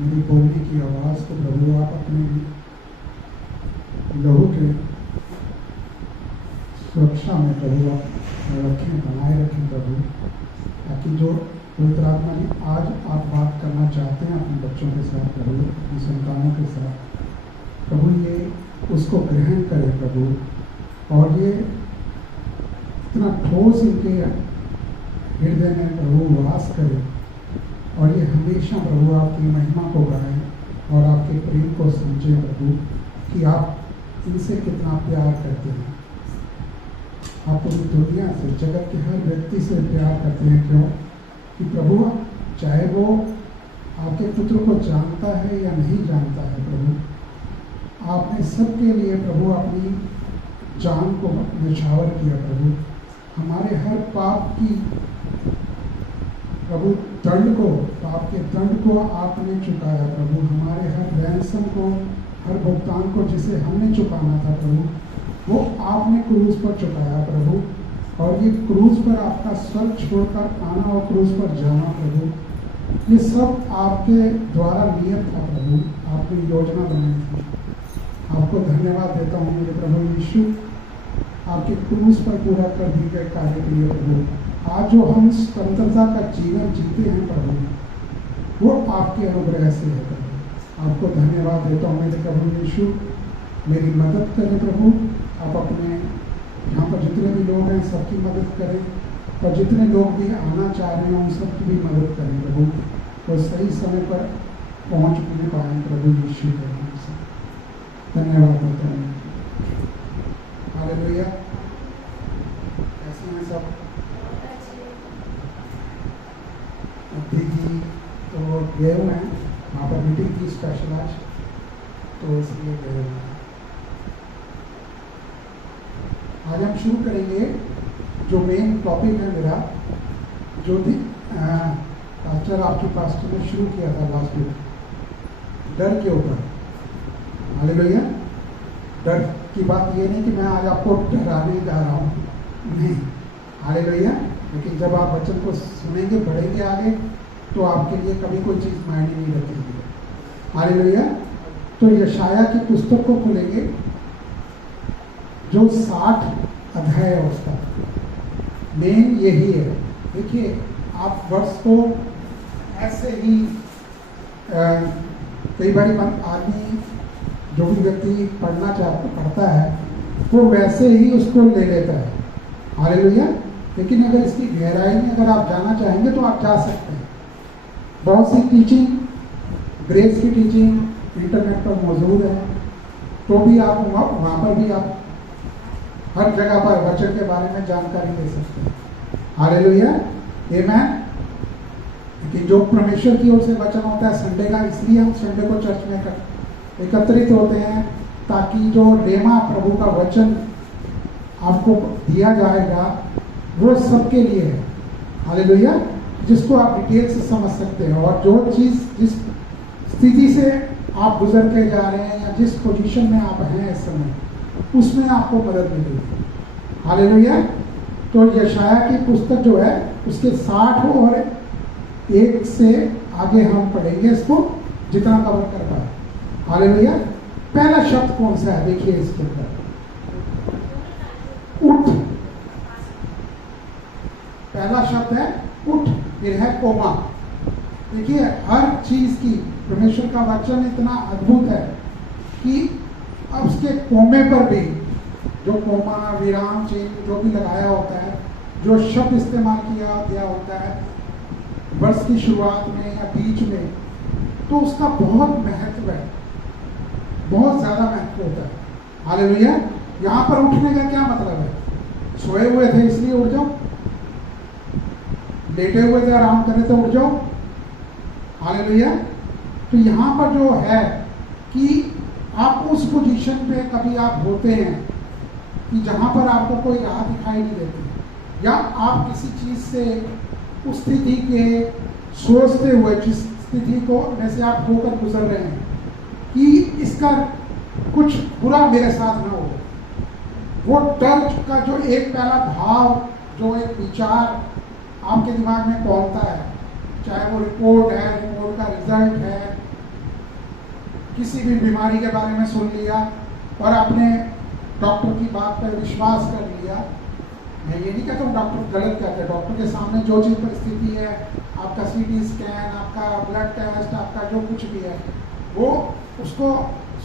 मेरी बोलने की आवाज़ को प्रभु आप अपने लहू के सुरक्षा में प्रभु आप रखें, बनाए रखें प्रभु, ताकि जो पवित्र आत्मा जी आज आप बात करना चाहते हैं अपने बच्चों के साथ प्रभु, अपनी संतानों के साथ प्रभु, ये उसको ग्रहण करें प्रभु, और ये इतना ठोस इनके हृदय में प्रभु वास करे, और ये हमेशा प्रभु आपकी महिमा को गाएं और आपके प्रेम को समझें प्रभु, कि आप इनसे कितना प्यार करते हैं। आप पूरी दुनिया से, जगत के हर व्यक्ति से प्यार करते हैं। क्यों? कि प्रभु चाहे वो आपके पुत्र को जानता है या नहीं जानता है प्रभु, आपने सबके लिए प्रभु अपनी जान को निछावर किया प्रभु, हमारे हर पाप की प्रभु दंड को, पाप के दंड को आपने चुकाया प्रभु, हमारे हर रैंसम को, हर भुगतान को जिसे हमने चुकाना था प्रभु, वो आपने क्रूस पर चुकाया प्रभु, और ये क्रूस पर आपका स्वर्ग छोड़कर आना और क्रूस पर जाना प्रभु, ये सब आपके द्वारा नियत था प्रभु, आपने योजना बनाई थी। आपको धन्यवाद देता हूँ मेरे प्रभु यीशु, आपके क्रूस पर पूरा कर दिए गए कार्य के लिए प्रभु। आज जो हम स्वतंत्रता का जीवन जीते हैं प्रभु, वो आपके अनुग्रह से है प्रभु। आपको धन्यवाद देता हूँ मेरे प्रभु यीशु, मेरी मदद करें प्रभु, आप अपने यहाँ पर जितने भी लोग हैं सबकी मदद करें, और जितने लोग भी आना चाह रहे हैं उन सबकी भी मदद करें प्रभु, और सही समय पर पहुँच भी पाएँ प्रभु यीशु के नाम से। धन्यवाद देता हूँ। हालेलुया। कैसे हैं सब? दीदी तो गए हुए हैं, वहाँ पर मीटिंग थी स्पेशल आज, तो इसलिए गए हुए हैं। आज हम शुरू करेंगे जो मेन टॉपिक है मेरा, जो भी पास्टर आपके पास्टर ने शुरू किया था लास्ट वीक, डर के ऊपर। हालेलुया। डर की बात ये नहीं कि मैं आज आपको डराने जा रहा हूँ, नहीं, हालेलुया। लेकिन जब आप वचन को सुनेंगे, बढ़ेंगे आगे, तो आपके लिए कभी कोई चीज़ मायने नहीं रखेगी। हालेलुया। तो यशाया की पुस्तक को खुलेंगे, जो 60 अध्याय है उसका मेन यही है। देखिए, आप वर्ष को ऐसे ही कई बार आदमी, जो भी व्यक्ति पढ़ता है, वो वैसे ही उसको ले लेता है। हालेलुया। लेकिन अगर इसकी गहराई में अगर आप जाना चाहेंगे तो आप जा सकते हैं। बहुत सी टीचिंग, ग्रेस की टीचिंग इंटरनेट पर मौजूद है, तो भी आप वहाँ पर भी आप हर जगह पर वचन के बारे में जानकारी ले सकते हैं। हालेलुया। आमीन। लेकिन जो परमेश्वर की ओर से वचन होता है संडे का, इसलिए हम संडे को चर्च में एकत्रित होते हैं, ताकि जो रेमा प्रभु का वचन आपको दिया जाएगा वो सबके लिए है। हालेलुया। जिसको आप डिटेल से समझ सकते हैं, और जो चीज़, जिस स्थिति से आप गुजर के जा रहे हैं या जिस पोजीशन में आप हैं इस समय, उसमें आपको मदद मिलेगी। हालेलुया। तो यशाया की पुस्तक जो है उसके 60 और 1 से आगे हम पढ़ेंगे इसको, जितना कवर कर पाए। हालेलुया। पहला शब्द कौन सा है? देखिए इसके अंदर, उठ। पहला शब्द है उठ, फिर है कोमा। देखिए, हर चीज की परमेश्वर का वचन इतना अद्भुत है कि अब उसके कोमे पर भी, जो कोमा, विराम चिन्ह जो भी लगाया होता है, जो शब्द इस्तेमाल किया गया होता है वर्ष की शुरुआत में या बीच में, तो उसका बहुत महत्व है, बहुत ज्यादा महत्व होता है। हालेलुया। यहाँ पर उठने का क्या मतलब है? सोए हुए थे इसलिए उठ जाओ, लेटे हुए थे आराम कर रहे थे उठ जाओ। हालेलुया। तो यहाँ पर जो है कि आप उस पोजीशन पे कभी आप होते हैं कि जहाँ पर आपको कोई राह दिखाई नहीं देती, या आप किसी चीज़ से, उस स्थिति के सोचते हुए, जिस स्थिति को में से आप होकर गुजर रहे हैं कि इसका कुछ बुरा मेरे साथ ना हो, वो डर का जो एक पहला भाव, जो एक विचार आपके दिमाग में पहुंचता है, चाहे वो रिपोर्ट है, रिपोर्ट का रिजल्ट है, किसी भी बीमारी के बारे में सुन लिया और आपने डॉक्टर की बात पर विश्वास कर लिया। मैं ये नहीं कहता हूँ डॉक्टर गलत कहते हैं, डॉक्टर के सामने जो चीज़ परिस्थिति है, आपका सीटी स्कैन, आपका ब्लड टेस्ट, आपका जो कुछ भी है, वो उसको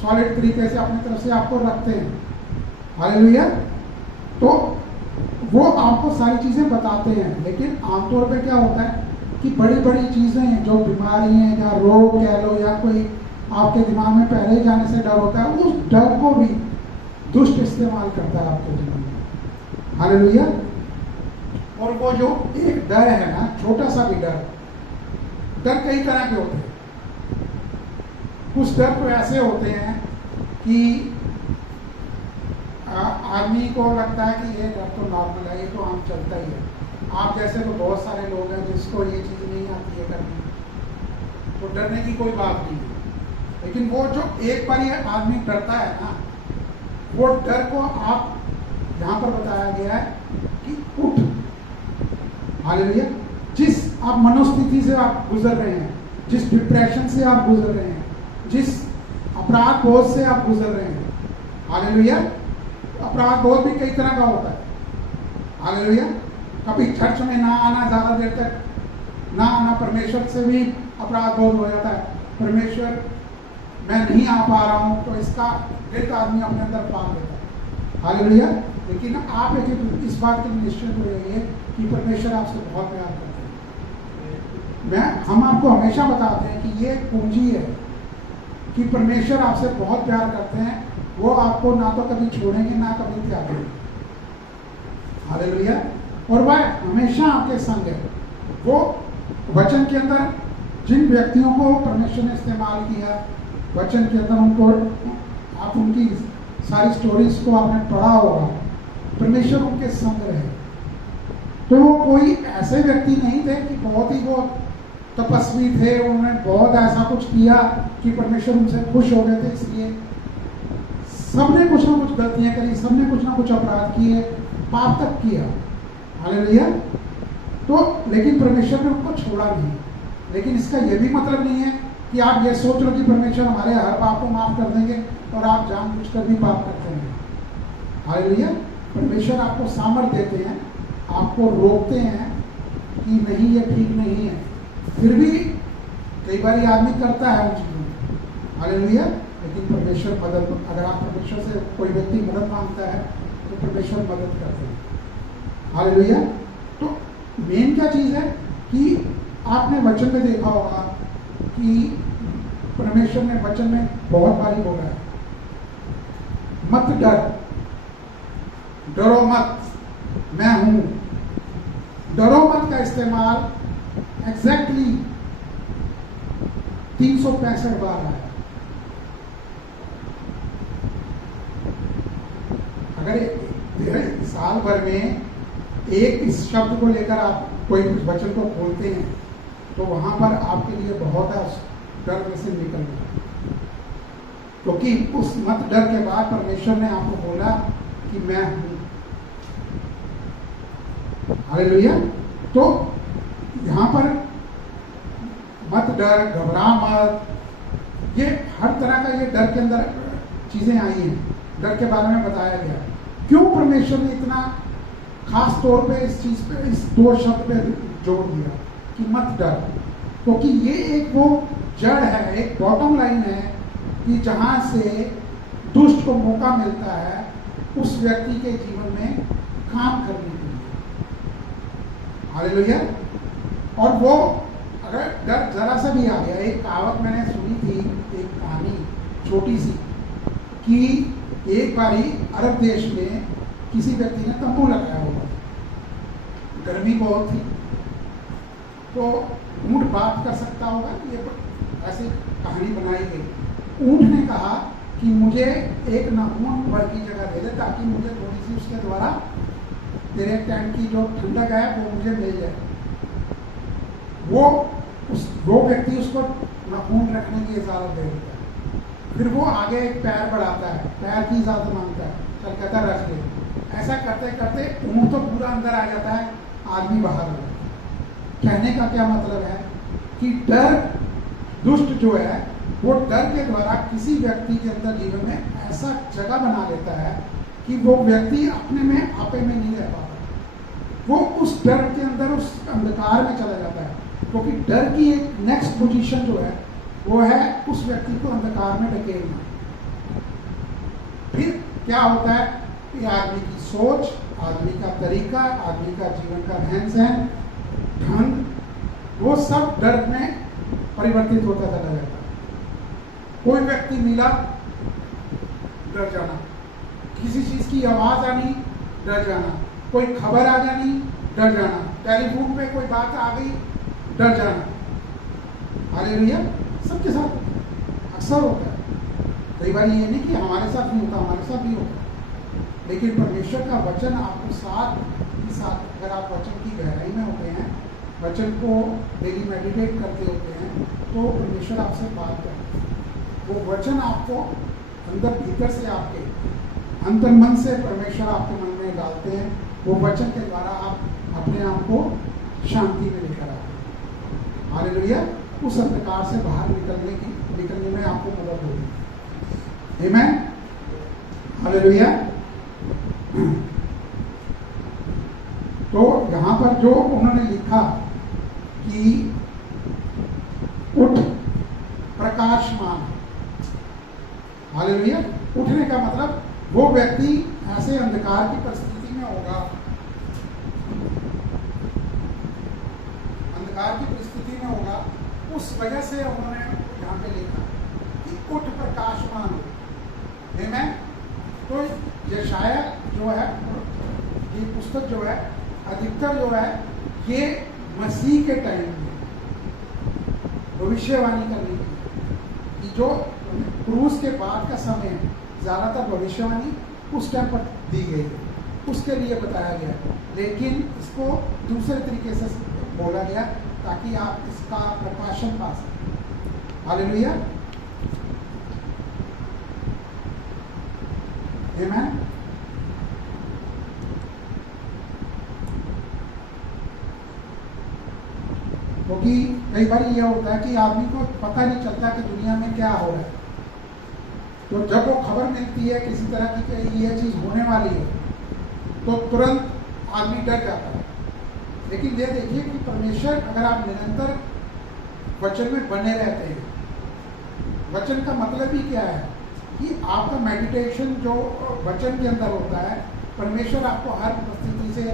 सॉलिड तरीके से अपनी तरफ से आपको रखते हैं। हालेलुया। तो वो आपको सारी चीज़ें बताते हैं, लेकिन आमतौर पे क्या होता है कि बड़ी बड़ी चीज़ें जो बीमारी हैं या रोग कह लो या कोई आपके दिमाग में पहले ही जाने से डर होता है, उस डर को भी दुष्ट इस्तेमाल करता है आपके जीवन में। हालेलुया। और वो जो एक डर है ना, छोटा सा भी डर कई तरह के होते हैं। कुछ डर तो ऐसे होते हैं कि आदमी को लगता है कि ये डर तो नॉर्मल है, ये तो आम चलता ही है। आप जैसे तो बहुत सारे लोग हैं जिसको ये चीज़ नहीं आती है करनी, तो डरने की कोई बात नहीं है। लेकिन वो जो एक बार ये आदमी डरता है ना, वो डर को आप यहाँ पर बताया गया है कि उठ। हालेलुया। जिस आप मनोस्थिति से आप गुजर रहे हैं, जिस डिप्रेशन से आप गुजर रहे हैं, जिस अपराध बोझ से आप गुजर रहे हैं, हालेलुया। अपराध बोझ भी कई तरह का होता है। हालेलुया। कभी चर्च में ना आना, ज़्यादा देर तक ना आना, परमेश्वर से भी अपराध बोध हो जाता है। परमेश्वर मैं नहीं आ पा रहा हूँ, तो इसका गिल्ट आदमी अपने अंदर पाल लेता है। हालेलुया। लेकिन आप एक इस बात के लिए निश्चित रहिए कि परमेश्वर आपसे बहुत प्यार करते हैं। हम आपको हमेशा बताते हैं कि ये एक पूंजी है कि परमेश्वर आपसे बहुत प्यार करते हैं। वो आपको ना तो कभी छोड़ेंगे ना कभी त्यागेंगे। हालेलुया। और वह हमेशा आपके संग है। वो वचन के अंदर जिन व्यक्तियों को परमेश्वर ने इस्तेमाल किया, वचन के अंदर उनको, आप उनकी सारी स्टोरीज को आपने पढ़ा होगा, परमेश्वर उनके संग रहे। तो वो कोई ऐसे व्यक्ति नहीं थे कि बहुत ही वो तपस्वी थे, उन्होंने बहुत ऐसा कुछ किया कि परमेश्वर उनसे खुश हो गए थे। इसलिए सबने कुछ ना कुछ गलतियां करी, सबने कुछ ना कुछ अपराध किए, पाप तक किया। हालेलुया। तो लेकिन परमेश्वर ने उनको छोड़ा नहीं। लेकिन इसका यह भी मतलब नहीं है कि आप ये सोच लो कि परमेश्वर हमारे हर पाप को माफ कर देंगे और आप जानबूझकर भी पाप करते हैं। हालेलुया। परमेश्वर आपको सामर्थ्य देते हैं, आपको रोकते हैं कि नहीं ये ठीक नहीं है, फिर भी कई बार आदमी करता है उन चीज़ों में। हालेलुया। लेकिन परमेश्वर मदद, अगर आप परमेश्वर से कोई व्यक्ति मदद मांगता है तो परमेश्वर मदद करते हैं। हालेलुया। तो मेन क्या चीज़ है कि आपने वचन में देखा होगा कि परमेश्वर ने वचन में बहुत बारी बोला है, मत डर, डरो मत, मैं हूं। डरो मत का इस्तेमाल एग्जैक्टली 365 बार है। अगर साल भर में एक इस शब्द को लेकर आप कोई वचन को खोलते हैं तो वहां पर आपके लिए बहुत है डर में से निकलना। क्योंकि उस मत डर के बाद परमेश्वर ने आपको बोला कि मैं हूं। हालेलुया। तो यहां पर मत डर, घबरा मत, ये हर तरह का ये डर के अंदर चीजें आई हैं। डर के बारे में बताया गया। क्यों परमेश्वर ने इतना खास तौर पे इस चीज पे, इस दो शब्द पे जोड़ दिया कि मत डर? क्योंकि ये एक वो जड़ है, एक बॉटम लाइन है कि जहां से दुष्ट को मौका मिलता है उस व्यक्ति के जीवन में काम करने के लिए। हालेलुया। और वो अगर डर जरा सा भी आ गया, एक कहावत मैंने सुनी थी, एक कहानी छोटी सी, कि एक बारी अरब देश में किसी व्यक्ति ने तंबू लगाया हुआ, गर्मी बहुत थी, तो ऊंट बात कर सकता होगा, ये ऐसी कहानी बनाई गई। ऊंट ने कहा कि मुझे एक नाखून भर की जगह दे दे ताकि मुझे थोड़ी सी उसके द्वारा तेरे टेंट की जो ठंडक है वो मुझे मिल जाए। वो व्यक्ति उसको नाखून रखने की इजाजत दे देता है। फिर वो आगे एक पैर बढ़ाता है, पैर की इजाजत मांगता है, चल कहता रख ले। ऐसा करते करते ऊंट तो पूरा अंदर आ जाता है, आदमी बाहर हो जाता है। कहने का क्या मतलब है कि डर, दुष्ट जो है वो डर के द्वारा किसी व्यक्ति के अंदर जीवन में ऐसा जगह बना लेता है कि वो व्यक्ति अपने में आपे में नहीं रह पाता, वो उस डर के अंदर उस अंधकार में चला जाता है, क्योंकि डर की एक नेक्स्ट पोजीशन जो है वो है उस व्यक्ति को अंधकार में ढकेलना। फिर क्या होता है कि आदमी की सोच, आदमी का तरीका, आदमी का जीवन का रहन सहन, ढंग, वो सब डर में परिवर्तित होता चला जाता है। कोई व्यक्ति मिला, डर जाना, किसी चीज की आवाज आनी, डर जाना, कोई खबर आ जानी, डर जाना, टेलीफोन पे कोई बात आ गई, डर जाना। हालेलुया, सबके साथ अक्सर होता है। कई बार ये नहीं कि हमारे साथ नहीं होता, हमारे साथ भी होता है, लेकिन परमेश्वर का वचन आपको साथ ही साथ, अगर आप वचन की गहराई में होते हैं, वचन को डेली मेडिटेट करते होते हैं, तो परमेश्वर आपसे बात करते हैं। वो वचन आपको अंदर भीतर से, आपके अंतर मन से परमेश्वर आपके मन में डालते हैं। वो वचन के द्वारा आप अपने आप को शांति में लेकर आते हैं। हालेलुया, उस अंधकार से बाहर निकलने में आपको मदद होगी। आमीन, हालेलुया। तो यहाँ पर जो उन्होंने लिखा कि उठ प्रकाशमान, हालेलुया, उठने का मतलब वो व्यक्ति ऐसे अंधकार की परिस्थिति में होगा, अंधकार की परिस्थिति में होगा, उस वजह से उन्होंने यहाँ पे लिखा कि उठ प्रकाशमान हो। आमीन। तो यशाया जो है, ये पुस्तक जो है, अधिकतर जो है ये मसीह के टाइम में भविष्यवाणी करने की, कि जो क्रूस के बाद का समय है, ज़्यादातर भविष्यवाणी उस टाइम पर दी गई है, उसके लिए बताया गया, लेकिन इसको दूसरे तरीके से बोला गया ताकि आप इसका प्रकाशन पा सकें। हालेलुया, आमीन। क्योंकि कई बार यह होता है कि आदमी को पता नहीं चलता कि दुनिया में क्या हो रहा है, तो जब वो खबर मिलती है किसी तरह की कि ये चीज़ होने वाली है, तो तुरंत आदमी डर जाता है। लेकिन ये देखिए कि परमेश्वर, अगर आप निरंतर वचन में बने रहते हैं, वचन का मतलब ही क्या है कि आपका मेडिटेशन जो वचन के अंदर होता है, परमेश्वर आपको हर परिस्थिति से,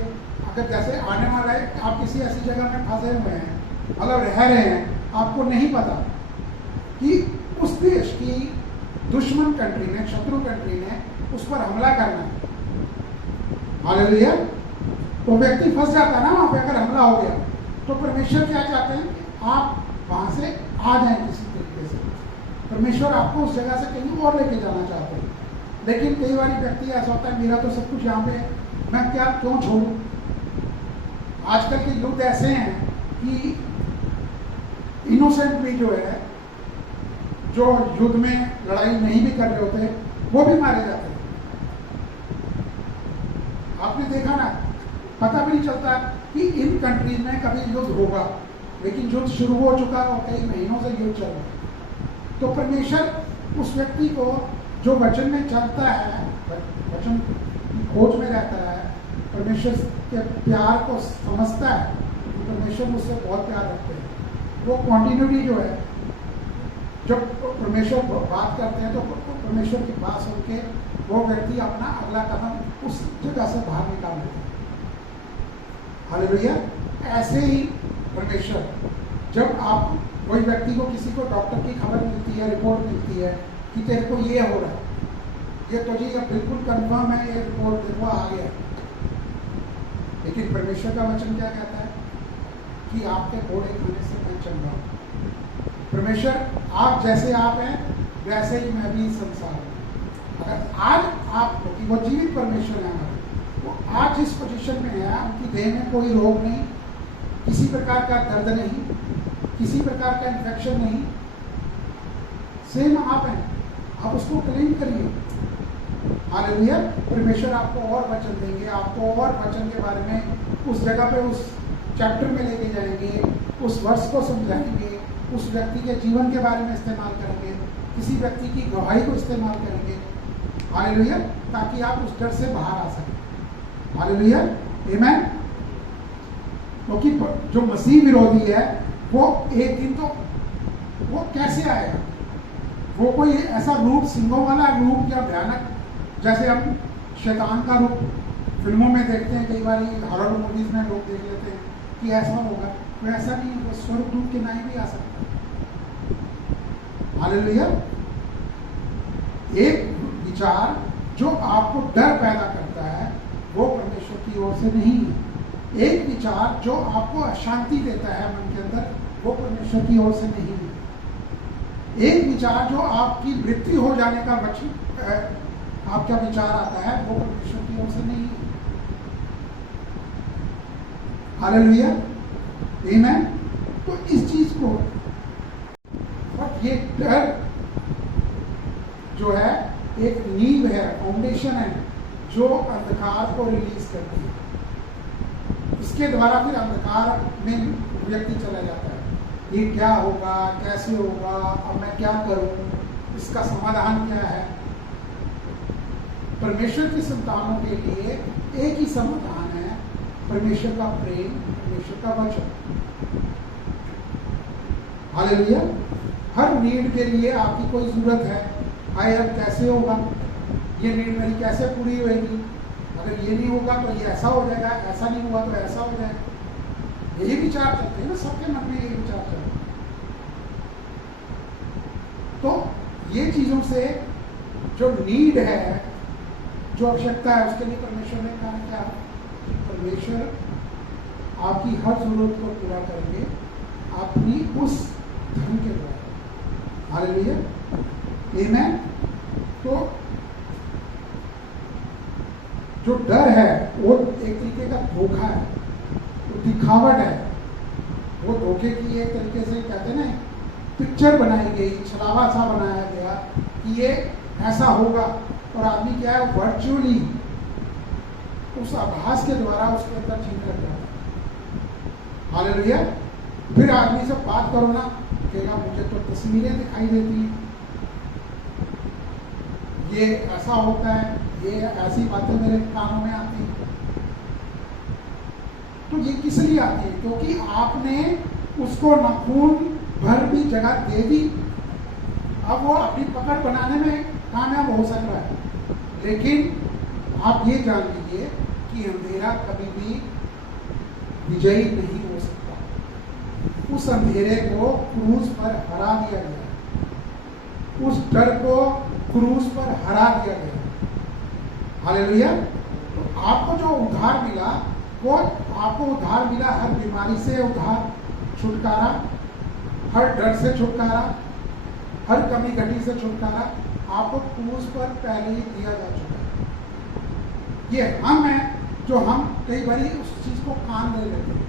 अगर जैसे आने वाला है, आप किसी ऐसी जगह में फंसे हुए हैं, मतलब रह रहे हैं, आपको नहीं पता कि उस देश की दुश्मन कंट्री ने, शत्रु कंट्री ने उस पर हमला करना है। हालेलुया, तो व्यक्ति फंस जाता है ना वहाँ पे, अगर हमला हो गया, तो परमेश्वर क्या चाहते हैं कि आप वहाँ से आ जाएं किसी तरीके से। परमेश्वर आपको उस जगह से कहीं और लेके जाना चाहते हैं। लेकिन कई बार व्यक्ति ऐसा होता है, मेरा तो सब कुछ यहाँ पे है, मैं क्या क्यों छोड़ूं। आजकल के युद्ध ऐसे हैं कि इनोसेंट भी जो है, जो युद्ध में लड़ाई नहीं भी कर रहे होते, वो भी मारे जाते हैं। आपने देखा ना, पता भी नहीं चलता कि इन कंट्रीज में कभी युद्ध होगा, लेकिन युद्ध शुरू हो चुका और कई महीनों से युद्ध चल रहा है। तो परमेश्वर उस व्यक्ति को जो वचन में चलता है, वचन की खोज में रहता है, परमेश्वर के प्यार को समझता है, तो परमेश्वर उससे बहुत प्यार रखते हैं। वो कॉन्टिन्यूटी जो है, जब परमेश्वर बात करते हैं तो परमेश्वर की बात सुन के वो व्यक्ति अपना अगला कदम उस जगह से बाहर निकाल लेते हैं। हालेलुया। ऐसे ही परमेश्वर, जब आप कोई व्यक्ति को, किसी को डॉक्टर की खबर मिलती है, रिपोर्ट मिलती है कि तेरे को ये हो रहा है, ये तो जी अब बिल्कुल कंफर्म है, ये रिपोर्ट देखो आ गया, लेकिन परमेश्वर का वचन क्या कहता है कि आपके घोड़े खाने से मैं चल रहा हूँ। परमेश्वर, आप जैसे आप हैं वैसे ही मैं भी संसार हूँ। अगर आज आप, क्योंकि वो जीवित परमेश्वर है हमारे, वो आज जिस पोजीशन में है, उनकी देह में कोई रोग नहीं, किसी प्रकार का दर्द नहीं, किसी प्रकार का इन्फेक्शन नहीं, सेम आप हैं, आप उसको क्लेम करिए। हालेलुया। परमेश्वर आपको और वचन देंगे, आपको और वचन के बारे में उस जगह पे, उस चैप्टर में लेके जाएंगे, उस वर्ष को समझाएंगे, उस व्यक्ति के जीवन के बारे में इस्तेमाल करेंगे, किसी व्यक्ति की गवाही को इस्तेमाल करेंगे। हालेलुया, ताकि आप उस डर से बाहर आ सकें। हालेलुया, आमीन। क्योंकि जो मसीह विरोधी है वो एक दिन तो वो कैसे आएगा? वो कोई ऐसा रूप, सिंहों वाला रूप या भयानक, जैसे हम शैतान का रूप फिल्मों में देखते हैं, कई बार हॉरर मूवीज में लोग देख लेते हैं कि ऐसा होगा, तो ऐसा नहीं है। वो स्वर्गदूत के नाई भी आ सकता है। हालेलुया। एक विचार जो आपको डर पैदा करता है वो परमेश्वर की ओर से नहीं है। एक विचार जो आपको अशांति देता है मन के अंदर, वो परमेश्वर की ओर से नहीं है। एक विचार जो आपकी मृत्यु हो जाने का आपका विचार आता है, वो परमेश्वर की ओर से नहीं है। हालेलुया, आमीन। तो इस चीज को, और ये डर जो है एक नींव है, फाउंडेशन है, जो अंधकार को रिलीज करती है। इसके द्वारा फिर अंधकार में व्यक्ति चला जाता है। ये क्या होगा, कैसे होगा, अब मैं क्या करूं, इसका समाधान क्या है? परमेश्वर की संतानों के लिए एक ही समाधान है, परमेश्वर का प्रेम, परमेश्वर का वचन। हालेलुया। हर नीड के लिए आपकी कोई जरूरत है, हाय अब कैसे होगा, ये नीड मेरी कैसे पूरी होगी, अगर ये नहीं होगा तो ये ऐसा हो जाएगा, ऐसा नहीं हुआ तो ऐसा हो जाएगा। यही विचार चलते हैं ना, सबके मन में यही विचार चलते हैं। तो ये चीजों से जो नीड है, जो आवश्यकता है, उसके लिए परमेश्वर ने कहा क्या? परमेश्वर आपकी हर जरूरत को पूरा करेंगे अपनी उस धन के द्वारा। हालेलुया, आमीन। तो जो डर है वो एक तरीके का धोखा है, तो दिखावट है। वो धोखे की एक तरीके से कहते हैं ना, पिक्चर बनाई गई, छलावा सा बनाया गया कि ये ऐसा होगा, और आदमी क्या है, वर्चुअली उस आभास के द्वारा उसके अंदर जीने लग जाता है। हालेलुया। फिर आदमी से बात करो ना, कहेगा मुझे तो तस्वीरें दिखाई देती हैं, ये ऐसा होता है, ये ऐसी बातें मेरे कानों में आती हैं। तो ये किस लिए आती है? क्योंकि आपने उसको नाखून भर भी जगह दे दी। अब वो अपनी पकड़ बनाने में कामयाब हो सक रहा है, लेकिन आप ये जान लीजिए कि अंधेरा कभी भी विजयी नहीं हो सकता। उस अंधेरे को क्रूस पर हरा दिया गया, उस डर को क्रूस पर हरा दिया गया। हालेलुया। तो आपको जो उद्धार मिला, वो आपको उद्धार मिला, हर बीमारी से उद्धार, छुटकारा, हर डर से छुटकारा, हर कमी घटी से छुटकारा आपको क्रूस पर पहले ही दिया जा चुका है। ये हम हैं जो हम कई बार उस चीज को कान ले लेते हैं,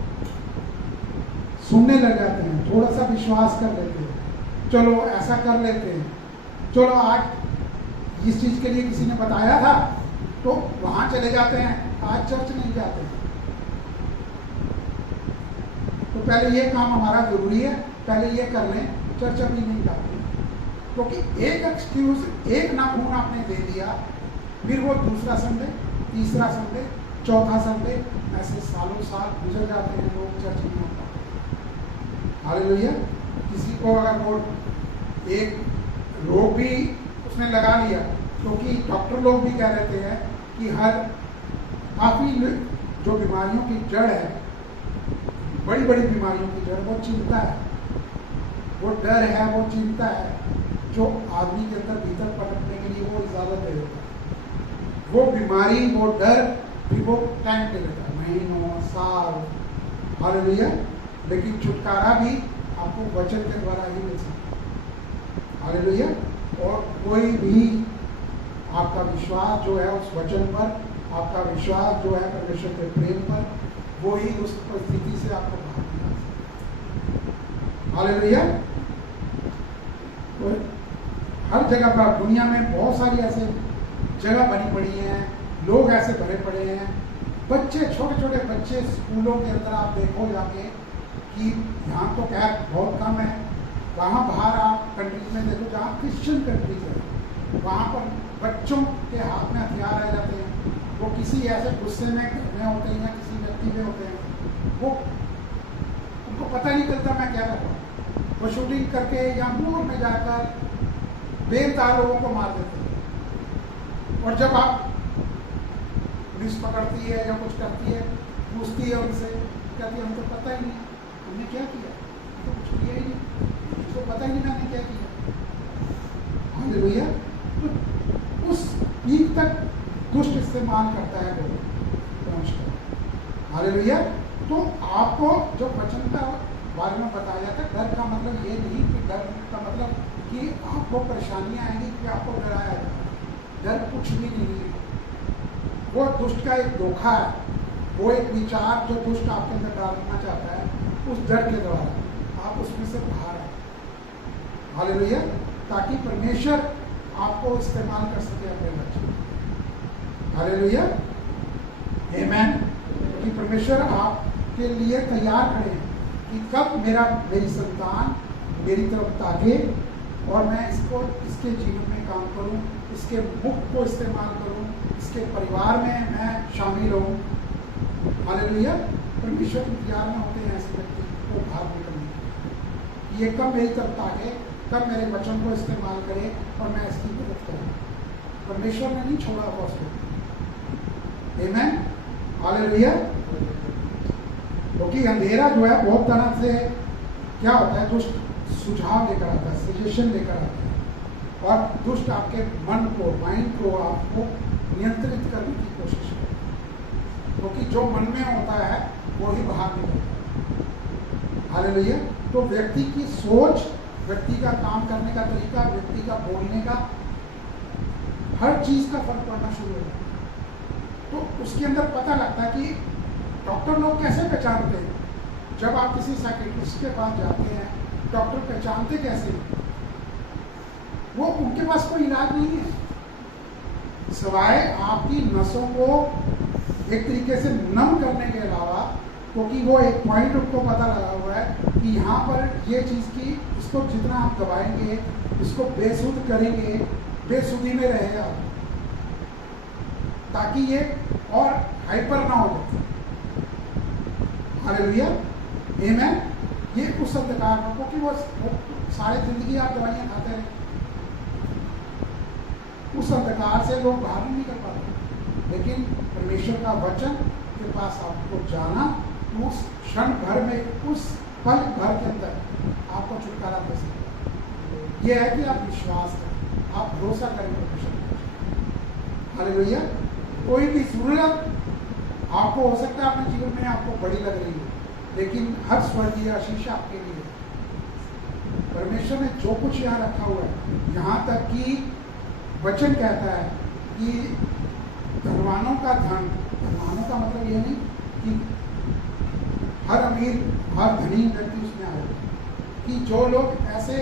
सुनने लग जाते हैं, थोड़ा सा विश्वास कर लेते हैं, चलो ऐसा कर लेते हैं, चलो आज इस चीज के लिए किसी ने बताया था तो वहां चले जाते हैं, आज चर्च नहीं जाते। तो पहले ये काम हमारा जरूरी है, पहले ये कर लें, चर्च अभी नहीं जाते। क्योंकि एक एक्सक्यूज, एक नाखून आपने दे दिया, फिर वो दूसरा संडे, तीसरा संडे, चौथा संडे, ऐसे सालों साल गुजर जाते हैं, लोग चर्च नहीं आता। हालेलुया। किसी को अगर वो एक रोग भी उसने लगा लिया, क्योंकि डॉक्टर लोग भी कह रहे हैं कि हर काफी जो बीमारियों की जड़ है, बड़ी बड़ी बीमारियों की जड़ वो चिंता है, वो डर है, वो चिंता है, जो आदमी के अंदर भीतर पटकने के लिए वो इजाजत दे देता है। वो बीमारी, वो डर, फिर वो टाइम ले लेता है, महीनों, साल। हालेलुया। लेकिन छुटकारा भी आपको वचन के द्वारा ही मिल सकता है। हालेलुया। और कोई भी आपका विश्वास जो है उस वचन पर, आपका विश्वास जो है परमेश्वर के प्रेम पर, वो ही उस परिस्थिति से आपको बाहर निकाल सकता है। हालेलुया। तो हर जगह पर दुनिया में बहुत सारी ऐसे जगह बनी पड़ी हैं, लोग ऐसे भरे पड़े हैं, बच्चे, छोटे छोटे बच्चे स्कूलों के अंदर आप देखो जाके कि यहाँ तो खैर बहुत कम है, वहाँ बाहर आप कंट्रीज में देखो जहाँ क्रिश्चियन कंट्रीज है, वहाँ पर बच्चों के हाथ में हथियार आ जाते हैं, वो किसी ऐसे गुस्से में होते हैं या किसी व्यक्ति में होते हैं, वो उनको पता नहीं चलता मैं क्या कर रहा हूँ, वो शूटिंग करके या मोर में जाकर बेनकाब लोगों को मार देते हैं। और जब आप पुलिस पकड़ती है या कुछ करती है, पूछती है उनसे, कहती है हमको पता ही नहीं हमने क्या किया, तो कुछ किया ही नहीं, उसको पता ही नहीं मैंने क्या किया। हालेलुया। तो उस पीक तक दुष्ट इस्तेमाल करता है लोग पहुँचकर। हालेलुया। तो आपको जो वचन का बारे में बताया जाता है, डर का मतलब ये नहीं कि डर का मतलब कि आपको परेशानियां आएंगी कि आपको डराया जाए, डर कुछ भी नहीं है, वो दुष्ट का एक धोखा है, वो एक विचार जो दुष्ट आपके अंदर डालना चाहता है, उस डर के द्वारा आप उसमें से बाहर आए। हालेलुया। ताकि परमेश्वर आपको इस्तेमाल कर सके अपने बच्चे। हालेलुया। आमीन। कि परमेश्वर आपके लिए तैयार खड़े हैं कि कब मेरी संतान मेरी तरफ ताके और मैं इसके जीवन में काम करूं, इसके मुख को इस्तेमाल करूं, इसके परिवार में मैं शामिल हूं। हालेलुया। परमेश्वर इंतजार में होते हैं ऐसे व्यक्ति को बाहर निकलने, ये कब मेरी तरफ ताके, कब मेरे वचन को इस्तेमाल करे और मैं इसकी मदद करूं। परमेश्वर ने नहीं छोड़ा हुआ उसको। आमीन। हालेलुया। क्योंकि अंधेरा जो है बहुत तरह से क्या होता है, दुष्ट सुझाव लेकर आता है, सजेशन लेकर आता है और दुष्ट आपके मन को, माइंड को, आपको नियंत्रित करने की कोशिश करता है, क्योंकि जो मन में होता है वो ही बाहर निकलता है। हालेलुया। तो व्यक्ति की सोच, व्यक्ति का काम करने का तरीका, व्यक्ति का बोलने का, हर चीज का फर्क पड़ना शुरू हो जाता है। तो उसके अंदर पता लगता है कि डॉक्टर लोग कैसे पहचानते हैं, जब आप किसी साइकियाट्रिस्ट के पास जाते हैं, डॉक्टर पहचानते कैसे, वो उनके पास कोई इलाज नहीं है सिवाय आपकी नसों को एक तरीके से नम करने के अलावा, क्योंकि वो एक पॉइंट उनको पता लगा हुआ है कि यहाँ पर ये चीज़ की, इसको जितना आप दबाएंगे, इसको बेसुध करेंगे, बेसुधी में रहेगा ताकि ये और हाइपर ना हो जाए। हालेलुया। आमीन। ये उस अंधकार में, क्योंकि वो सारी जिंदगी आप दवाइयाँ खाते रहे, उस अंधकार से लोग बाहर नहीं निकल पाते। लेकिन परमेश्वर का वचन के पास आपको जाना, उस क्षण भर में, उस पल भर के अंदर आपको छुटकारा दे सकता है। यह है कि आप विश्वास करें, आप भरोसा करें परमेश्वर पर। हालेलुया। कोई भी जरूरत आपको हो सकता है अपने जीवन में आपको बड़ी लग रही है, लेकिन हर स्वर्गीय आशीष आपके लिए। परमेश्वर ने जो कुछ यहाँ रखा हुआ है, यहाँ तक कि वचन कहता है कि धनवानों का धन, धनवानों का मतलब ये नहीं कि हर अमीर, हर धनी व्यक्ति उसमें आए, कि जो लोग ऐसे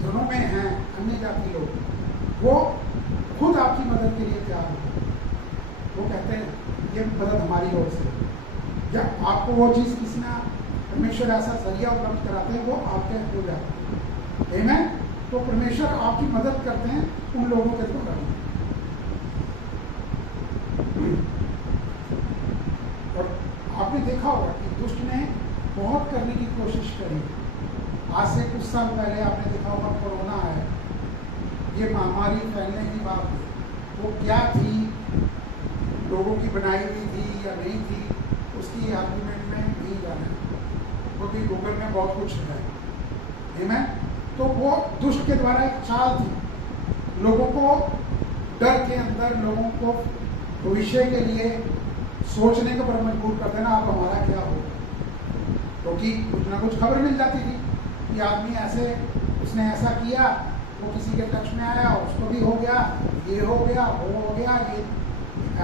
धनों में हैं, अन्य जाति लोग, वो खुद आपकी मदद के लिए तैयार होते हैं। वो कहते हैं ये मदद हमारी ओर से, या आपको वो चीज़ किसी ना परमेश्वर ऐसा जरिया उपलब्ध कराते हैं, वो आपके हो जाते हैं। आमीन। तो परमेश्वर आपकी मदद करते हैं उन लोगों के द्वारा। और आपने देखा होगा कि दुष्ट ने बहुत करने की कोशिश करी। आज से कुछ साल पहले आपने देखा होगा कोरोना है, ये महामारी फैलने की बात है, वो क्या थी, लोगों की बनाई हुई थी या नहीं थी, उसकी आर्गूमेंट में नहीं जाना, क्योंकि गूगल में बहुत कुछ है। आमीन। तो वो दुष्ट के द्वारा एक चाल थी, लोगों को डर के अंदर, लोगों को भविष्य के लिए सोचने के पर मजबूर कर देना, अब हमारा क्या होगा, क्योंकि कुछ ना कुछ खबर मिल जाती थी कि आदमी ऐसे, उसने ऐसा किया, वो किसी के टच में आया, उसको भी हो गया, ये हो गया, वो हो गया, ये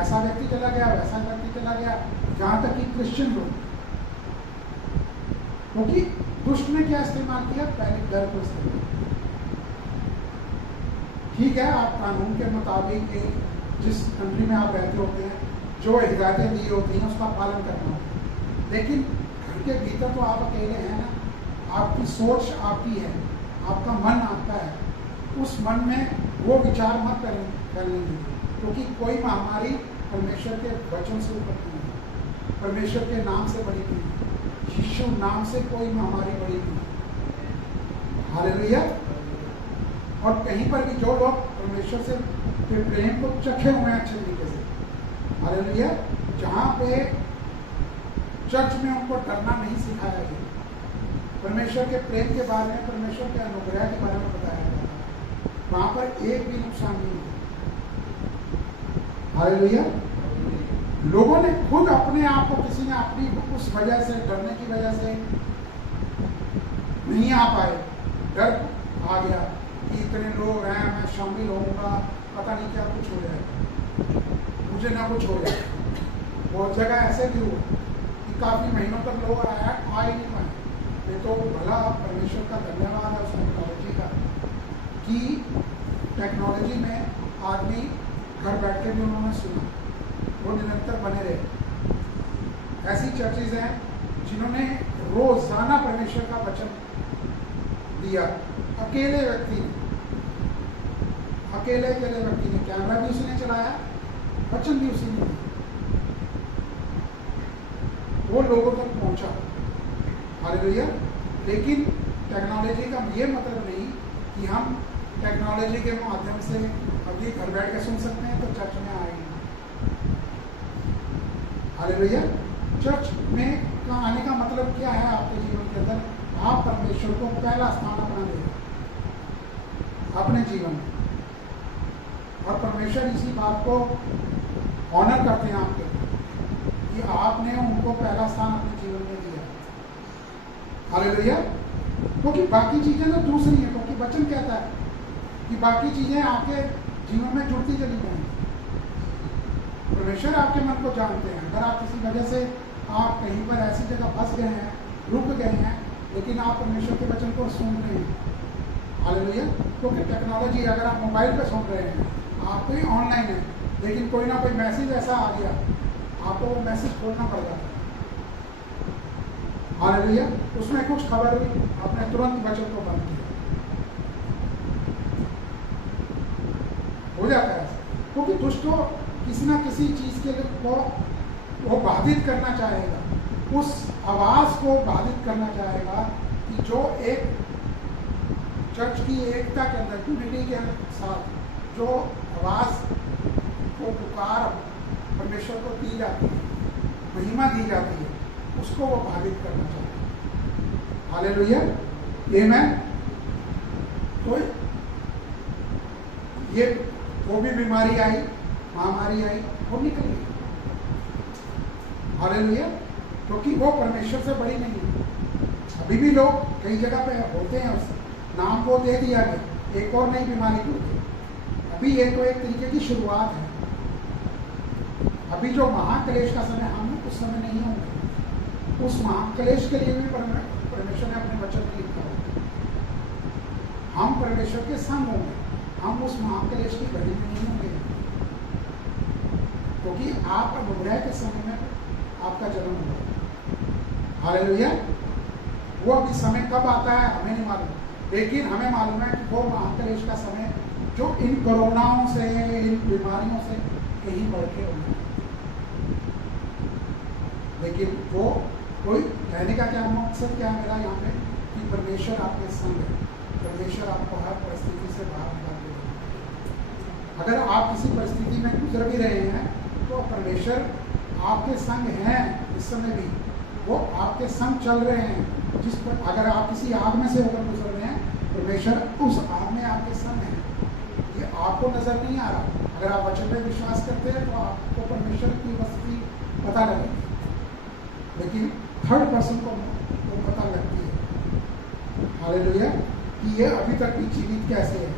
ऐसा व्यक्ति चला गया, वैसा व्यक्ति चला गया, जहाँ तक कि क्रिश्चियन लोग। क्योंकि दुष्ट ने क्या इस्तेमाल किया, पहले डर को इस्तेमाल किया। ठीक है, आप कानून के मुताबिक जिस कंट्री में आप रहते होते हैं, जो हिदायतें दी होती हैं उसका पालन करना होता है, लेकिन घर के भीतर तो आप अकेले हैं ना, आपकी सोच आपकी है, आपका मन आता है, उस मन में वो विचार मत करने दीजिए, क्योंकि कोई महामारी परमेश्वर के वचन से ऊपर नहीं है, परमेश्वर के नाम से बड़ी नहीं है, यीशु नाम से कोई महामारी बड़ी नहीं है। हालेलुया। और कहीं पर भी जो लोग परमेश्वर से के प्रेम को चखे हुए हैं अच्छे तरीके से, हालेलुया, जहाँ पे चर्च में उनको डरना नहीं सिखाया गया, परमेश्वर के प्रेम के बारे में, परमेश्वर के अनुग्रह के बारे में बताया जाता है, वहाँ पर एक भी नुकसान नहीं है। हालेलुया। लोगों ने खुद अपने आप को, किसी ने अपनी उस वजह से, डरने की वजह से नहीं आ पाए, डर आ गया कि इतने लोग हैं, मैं शामिल होऊंगा, पता नहीं क्या कुछ हो जाएगा, मुझे ना कुछ हो जाए। बहुत जगह ऐसे भी हुआ कि काफ़ी महीनों तक लोग आ ही नहीं पाए। ये तो भला परमेश्वर का धन्यवाद है उस टेक्नोलॉजी का, कि टेक्नोलॉजी में आदमी घर बैठ के भी उन्होंने सुना, वो निरंतर बने रहे। ऐसी चर्चेज हैं जिन्होंने रोजाना परमेश्वर का वचन दिया, अकेले व्यक्ति ने कैमरा भी उसी ने चलाया, वचन भी उसी ने दिया, वो लोगों तक पहुंचा। हालेलुया। लेकिन टेक्नोलॉजी का ये मतलब नहीं कि हम टेक्नोलॉजी के माध्यम से अभी घर बैठ के सुन सकते हैं तो चर्च में आएंगे। हालेलुया। चर्च में का आने का मतलब क्या है? आपके जीवन के अंदर आप परमेश्वर को पहला स्थान अपना देगा अपने जीवन में, और परमेश्वर इसी बात को ऑनर करते हैं आपके, कि आपने उनको पहला स्थान अपने जीवन में दिया। हालेलुया। क्योंकि बाकी चीजें तो दूसरी हैं, क्योंकि वचन कहता है कि बाकी चीजें आपके जीवन में जुड़ती चली जाएंगी। परमेश्वर आपके मन को जानते हैं। अगर आप किसी वजह से आप कहीं पर ऐसी जगह फंस गए हैं, रुक गए हैं, लेकिन आप परमेश्वर के वचन को सुन रहे हैं, हालेलुया। क्योंकि टेक्नोलॉजी, अगर आप मोबाइल पे सुन रहे हैं, आप कोई ऑनलाइन है, लेकिन कोई ना कोई मैसेज ऐसा आ गया, आपको वो मैसेज खोलना पड़ जाता है। हालेलुया। उसमें कुछ खबर हुई, आपने तुरंत वचन को बंद किया, हो जाता है। क्योंकि दुष्ट किसी ना किसी चीज के को वो बाधित करना चाहेगा, उस आवाज को बाधित करना चाहेगा कि जो एक चर्च की एकता के अंदर, यूनिटी के साथ जो आवाज को पुकार परमेश्वर को दी जाती है, महिमा दी जाती है, उसको वो बाधित करना चाहता है। हालेलुया। आमीन। तो ये वो भी बीमारी आई, महामारी आई, वो निकल गई। हालेलुया। क्योंकि वो परमेश्वर से बड़ी नहीं है। अभी भी लोग कई जगह पे होते हैं, उस नाम को दे दिया गया, एक और नई बीमारी को दे। अभी ये तो एक तरीके की शुरुआत है। अभी जो महाक्लेश का समय, हम उस समय नहीं होंगे। उस महाक्लेश के लिए भी परमेश्वर ने अपने वचन में लिखा है, हम परमेश्वर के संग होंगे, हम उस महाक्लेश की घड़ी में नहीं होंगे। क्योंकि आप अनुग्रह के समय में आपका जन्म हुआ। हालेलुया। वो अभी समय कब आता है हमें नहीं मालूम, लेकिन हमें मालूम है कि वो महाक्लेश का समय जो इन कोरोनाओं से, इन बीमारियों से कहीं बढ़ के होगा। लेकिन वो कोई कहने का क्या मकसद क्या मेरा यहाँ पे, कि परमेश्वर आपके संग है, परमेश्वर आपको हर परिस्थिति से बाहर निकाल देगा। अगर आप किसी परिस्थिति में गुजर भी रहे हैं तो परमेश्वर आपके संग हैं। इस समय भी वो आपके संग चल रहे हैं। जिस पर अगर आप किसी आग में से होकर गुजर रहे हैं, परमेश्वर उस आग में आपके संग है। ये आपको नजर नहीं आ रहा। अगर आप वचन में विश्वास करते हैं तो आपको परमेश्वर की उपस्थिति पता लगेगी, लेकिन थर्ड पर्सन को पता लगती है। हालेलुया। कि ये अभी तक भी जीवित कैसे है,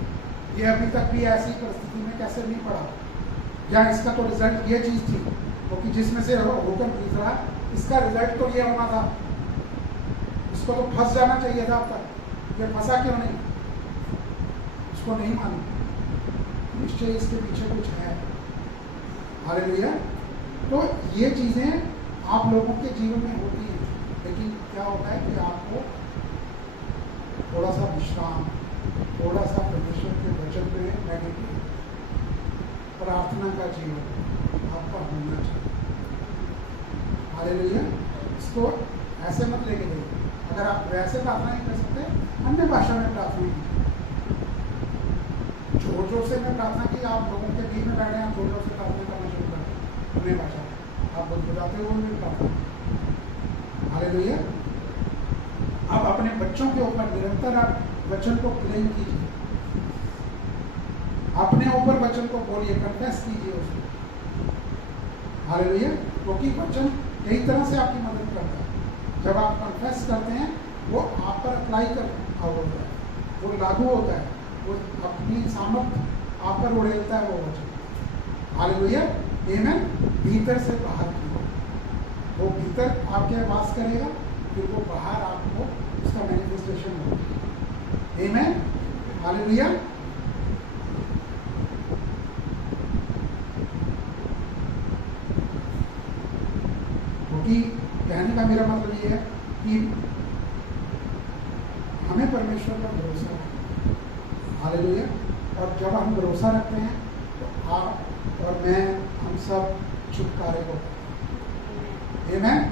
ये अभी तक भी ऐसी परिस्थिति में कैसे नहीं पड़ा, या इसका तो रिजल्ट ये चीज थी, क्योंकि जिसमें से होकर गुजरा, इसका रिजल्ट तो ये होना था, इसको तो फंस जाना चाहिए था अब तक, ये फंसा क्यों नहीं, उसको नहीं मालूम। निश्चय इसके पीछे कुछ है। हालेलुया। तो ये चीजें आप लोगों के जीवन में होती हैं, लेकिन क्या होता है कि आपको थोड़ा सा विश्राम थोड़ा सा परमेश्वर के वचन में नेगेटिव प्रार्थना का जीवन आपका होना चाहिए। हालेलुया। इसको ऐसे मत लेके जाइए। अगर आप वैसे प्रार्थना नहीं कर सकते, अन्य भाषा में प्रार्थना कीजिए। जोर जोर से मैं प्रार्थना की, आप लोगों के बीच में बैठे, आप जोर जोर से प्रार्थना करना शुरू करें अन्य भाषा में, आप बुझाते हुए भी प्रार्थना। हालेलुया। आप अपने बच्चों के ऊपर निरंतर आप वचन को क्लेम कीजिए, अपने ऊपर वचन को बोलिए, कन्फेस कीजिए उसको। हालेलुया। क्योंकि वचन कई तरह से आपकी मदद करता है। जब आप कन्फेस करते हैं वो आप पर अप्लाई कर होता है, वो लागू होता है, वो अपनी सामर्थ आप पर उड़ेलता है वो वचन। हालेलुया। आमीन। भीतर से बाहर की वो भीतर आपके वास करेगा, फिर वो बाहर आपको उसका मैनिफेस्टेशन होगा। आमीन। हालेलुया। क्योंकि कहने का मेरा मतलब ये है कि हमें परमेश्वर पर भरोसा है। हालेलुया। और जब हम भरोसा रखते हैं तो आप और मैं, हम सब छुटकारे को। आमीन।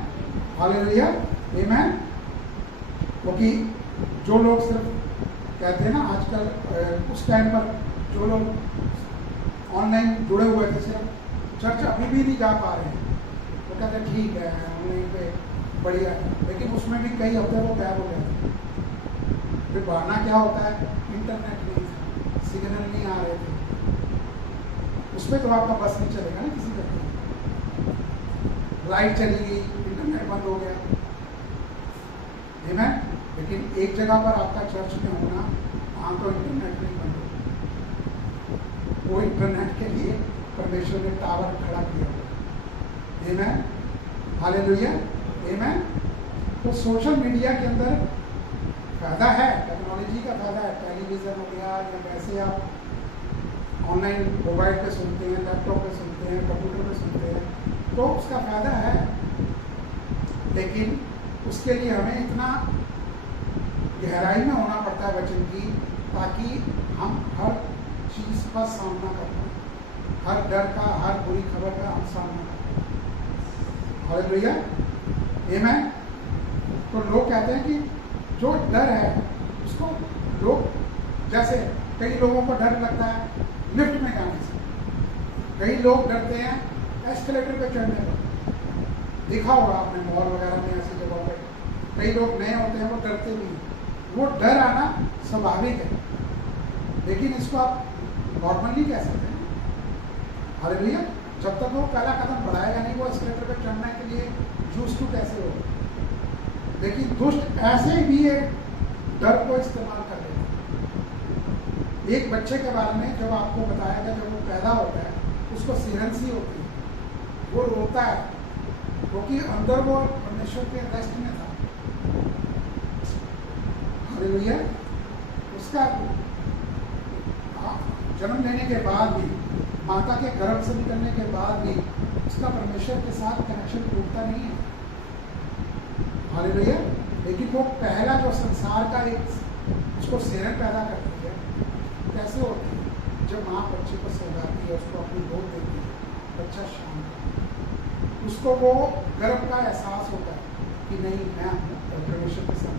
हालेलुया। आमीन। क्योंकि जो लोग सिर्फ कहते हैं ना, आजकल उस टाइम पर जो लोग ऑनलाइन जुड़े हुए थे, सिर्फ चर्च अभी भी नहीं जा पा रहे हैं, वो कहते हैं ठीक है ऑनलाइन पे बढ़िया है, लेकिन उसमें भी कई हफ्ते वो गायब हो गए थे। फिर बहाना क्या होता है, इंटरनेट नहीं था, सिग्नल नहीं आ रहे थे। उस पर तो आपका बस नहीं चलेगा ना किसी तरह। लाइट चली गई, इंटरनेट बंद हो गया। आमीन। लेकिन एक जगह पर आपका चर्च में होना, वहाँ तो इंटरनेट नहीं बंद हो। वो इंटरनेट के लिए परमेश्वर ने टावर खड़ा किया हुआ। आमीन। हालेलुया। आमीन। तो सोशल मीडिया के अंदर फायदा है, टेक्नोलॉजी का फायदा है। टेलीविज़न हो गया, या वैसे आप ऑनलाइन मोबाइल पे सुनते हैं, लैपटॉप पे सुनते हैं, कंप्यूटर पे सुनते हैं, तो उसका फायदा है। लेकिन उसके लिए हमें इतना गहराई में होना पड़ता है वचन की, ताकि हम हर चीज़ का सामना कर पाएँ, हर डर का, हर बुरी खबर का हम सामना कर पाएँ। हालेलुया। आमीन। तो लोग कहते हैं कि जो डर है उसको लोग, जैसे कई लोगों को डर लगता है लिफ्ट में जाने से, कई लोग डरते हैं एस्केलेटर पे चढ़ने पर। देखा होगा आपने मॉल वगैरह में, ऐसी जगहों पे कई लोग नए होते हैं, वो डरते भी हैं। वो डर आना स्वाभाविक है, लेकिन इसको आप नॉर्मली कह सकते हैं। हालेलुया। जब तक वो पहला कदम बढ़ाएगा नहीं, वो एस्केलेटर पे चढ़ने के लिए यूज टू कैसे होगा। लेकिन दुष्ट ऐसे भी एक डर को इस्तेमाल कर लेते हैं। एक बच्चे के बारे में जब आपको बताया गया, जब वो पैदा होता है उसको सिरहंसी होती है, वो रोता है क्योंकि अंदर वो परमेश्वर के रेस्ट में था। हालेलुया। उसका जन्म लेने के बाद भी, माता के गर्भ से निकलने के बाद भी उसका परमेश्वर के साथ कनेक्शन टूटता नहीं है। हालेलुया। लेकिन वो पहला जो संसार का एक उसको सेरन पैदा करती है, कैसे होती है, जब माँ बच्चे को सहलाती है, उसको अपनी गोद देती है, बच्चा शांत, उसको वो गर्व का एहसास होता है कि नहीं, मैं परमेश्वर के साथ।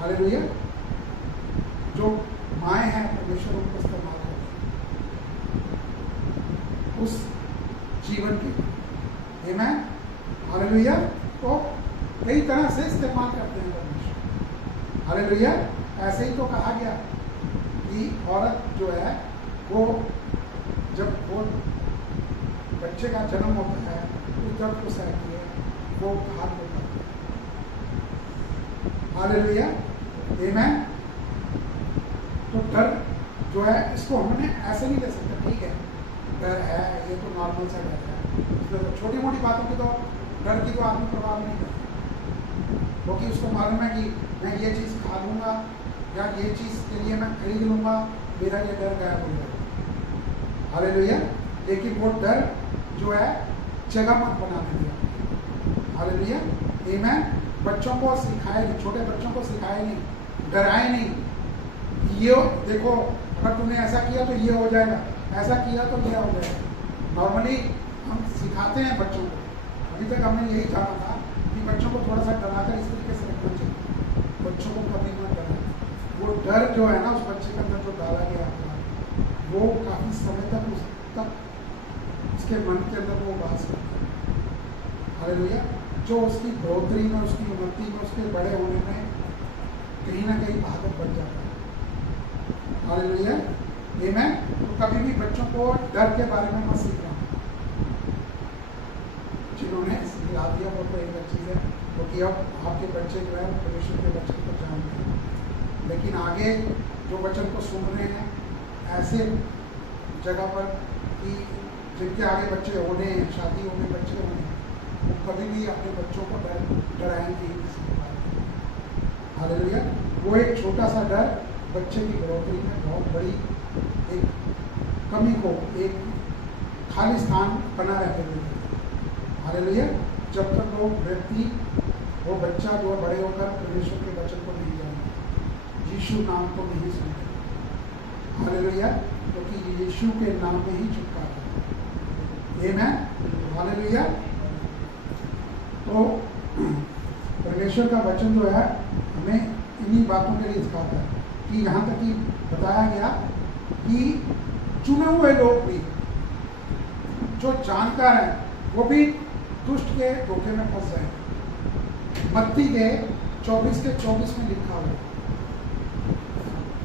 हालेलुया। जो माएँ हैं, परमेश्वर उनको इस्तेमाल करते हैं उस जीवन के लिए। आमीन। हालेलुया। तो कई तरह से इस्तेमाल करते हैं परमेश्वर। हालेलुया। ऐसे ही तो कहा गया कि औरत जो है वो जब वो बच्चे का जन्म होता है, उस दर्द को सहती है, वो भाग लेता है। हालेलुया। आमीन। तो डर जो है, इसको हमने ऐसे नहीं ले सकते, ठीक है डर है, ये तो नॉर्मल सा डर है। इसमें तो छोटी मोटी बातों की तो डर की तो आदमी प्रभाव नहीं करता, क्योंकि उसको मालूम है कि मैं ये चीज़ खा लूँगा या ये चीज़ के लिए मैं खरीद लूँगा, मेरा ये डर गायब हो जाएगा। हालेलुया। लेकिन वो डर जो है जगह मत बनाने दिया। हालेलुया। आमीन। बच्चों को सिखाए नहीं, छोटे बच्चों को सिखाए नहीं, डराए नहीं, ये देखो, अगर तुमने ऐसा किया तो ये हो जाएगा, ऐसा किया तो ये हो जाएगा। नॉर्मली हम सिखाते हैं बच्चों को, अभी तक हमने यही जाना था कि बच्चों को थोड़ा सा डराकर इस तरीके से रखना चाहिए, बच्चों को कभी मत डराना। वो डर जो है ना उस बच्चे के अंदर जो डाला गया था, वो काफ़ी समय तक उसके मन के अंदर वो वास करता है। हालेलुया। जो उसकी बढ़ोतरी में, उसकी उन्नति में, उसके बड़े होने में कहीं ना कहीं बाधक बन जाता है। हालेलुया, आमीन। तो कभी भी बच्चों को डर के बारे में मत सीखना। जिन्होंने सिखा दिया वो तो एक चीज़ है, क्योंकि अब आपके बच्चे जो है परमेश्वर के वचन को जानते हैं, लेकिन आगे जो वचन को सुन रहे हैं ऐसे जगह पर कि जिनके आगे बच्चे होने हैं, शादी होने, बच्चे होने, वो कभी भी अपने बच्चों को डराएंगे ही किसी के बारे में। हालेलुया। वो एक छोटा सा डर बच्चे की बढ़ोतरी में बहुत बड़ी एक कमी को, एक खाली स्थान बना रहते हुए। हालेलुया। जब तक वो व्यक्ति, वो बच्चा जो बड़े होकर परमेश्वर के वचन को नहीं जानता, यीशु नाम को नहीं सुनता। हालेलुया। क्योंकि यीशु के नाम में ही छुटकारा है। आमीन। हालेलुया। तो परमेश्वर का वचन जो है हमें इन्हीं बातों के लिए सिखाता है कि यहाँ तक कि बताया गया कि चुने हुए लोग भी जो जानकार हैं वो भी दुष्ट के धोखे में फंस जाए। मत्ती के 24:24 में लिखा हुआ,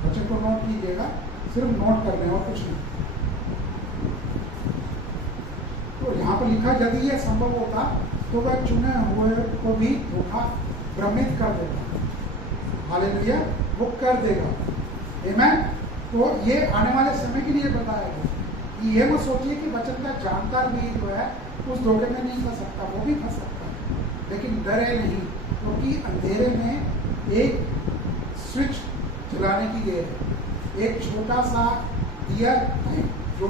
बच्चे को नोट कीजिएगा, सिर्फ नोट करने और कुछ नहीं। तो यहाँ पर लिखा, यदि ये संभव होता तो वह चुने हुए को भी धोखा भ्रमित कर देगा। हालेलुया। वो कर देगा। आमीन। तो ये आने वाले समय के लिए बताया गया कि ये मत सोचिए कि वचन का जानकार भी जो है उस धोखे में नहीं फंस सकता, वो भी फंस सकता है, लेकिन डरे नहीं, क्योंकि अंधेरे में एक स्विच जलाने की देर है, एक छोटा सा दिया जो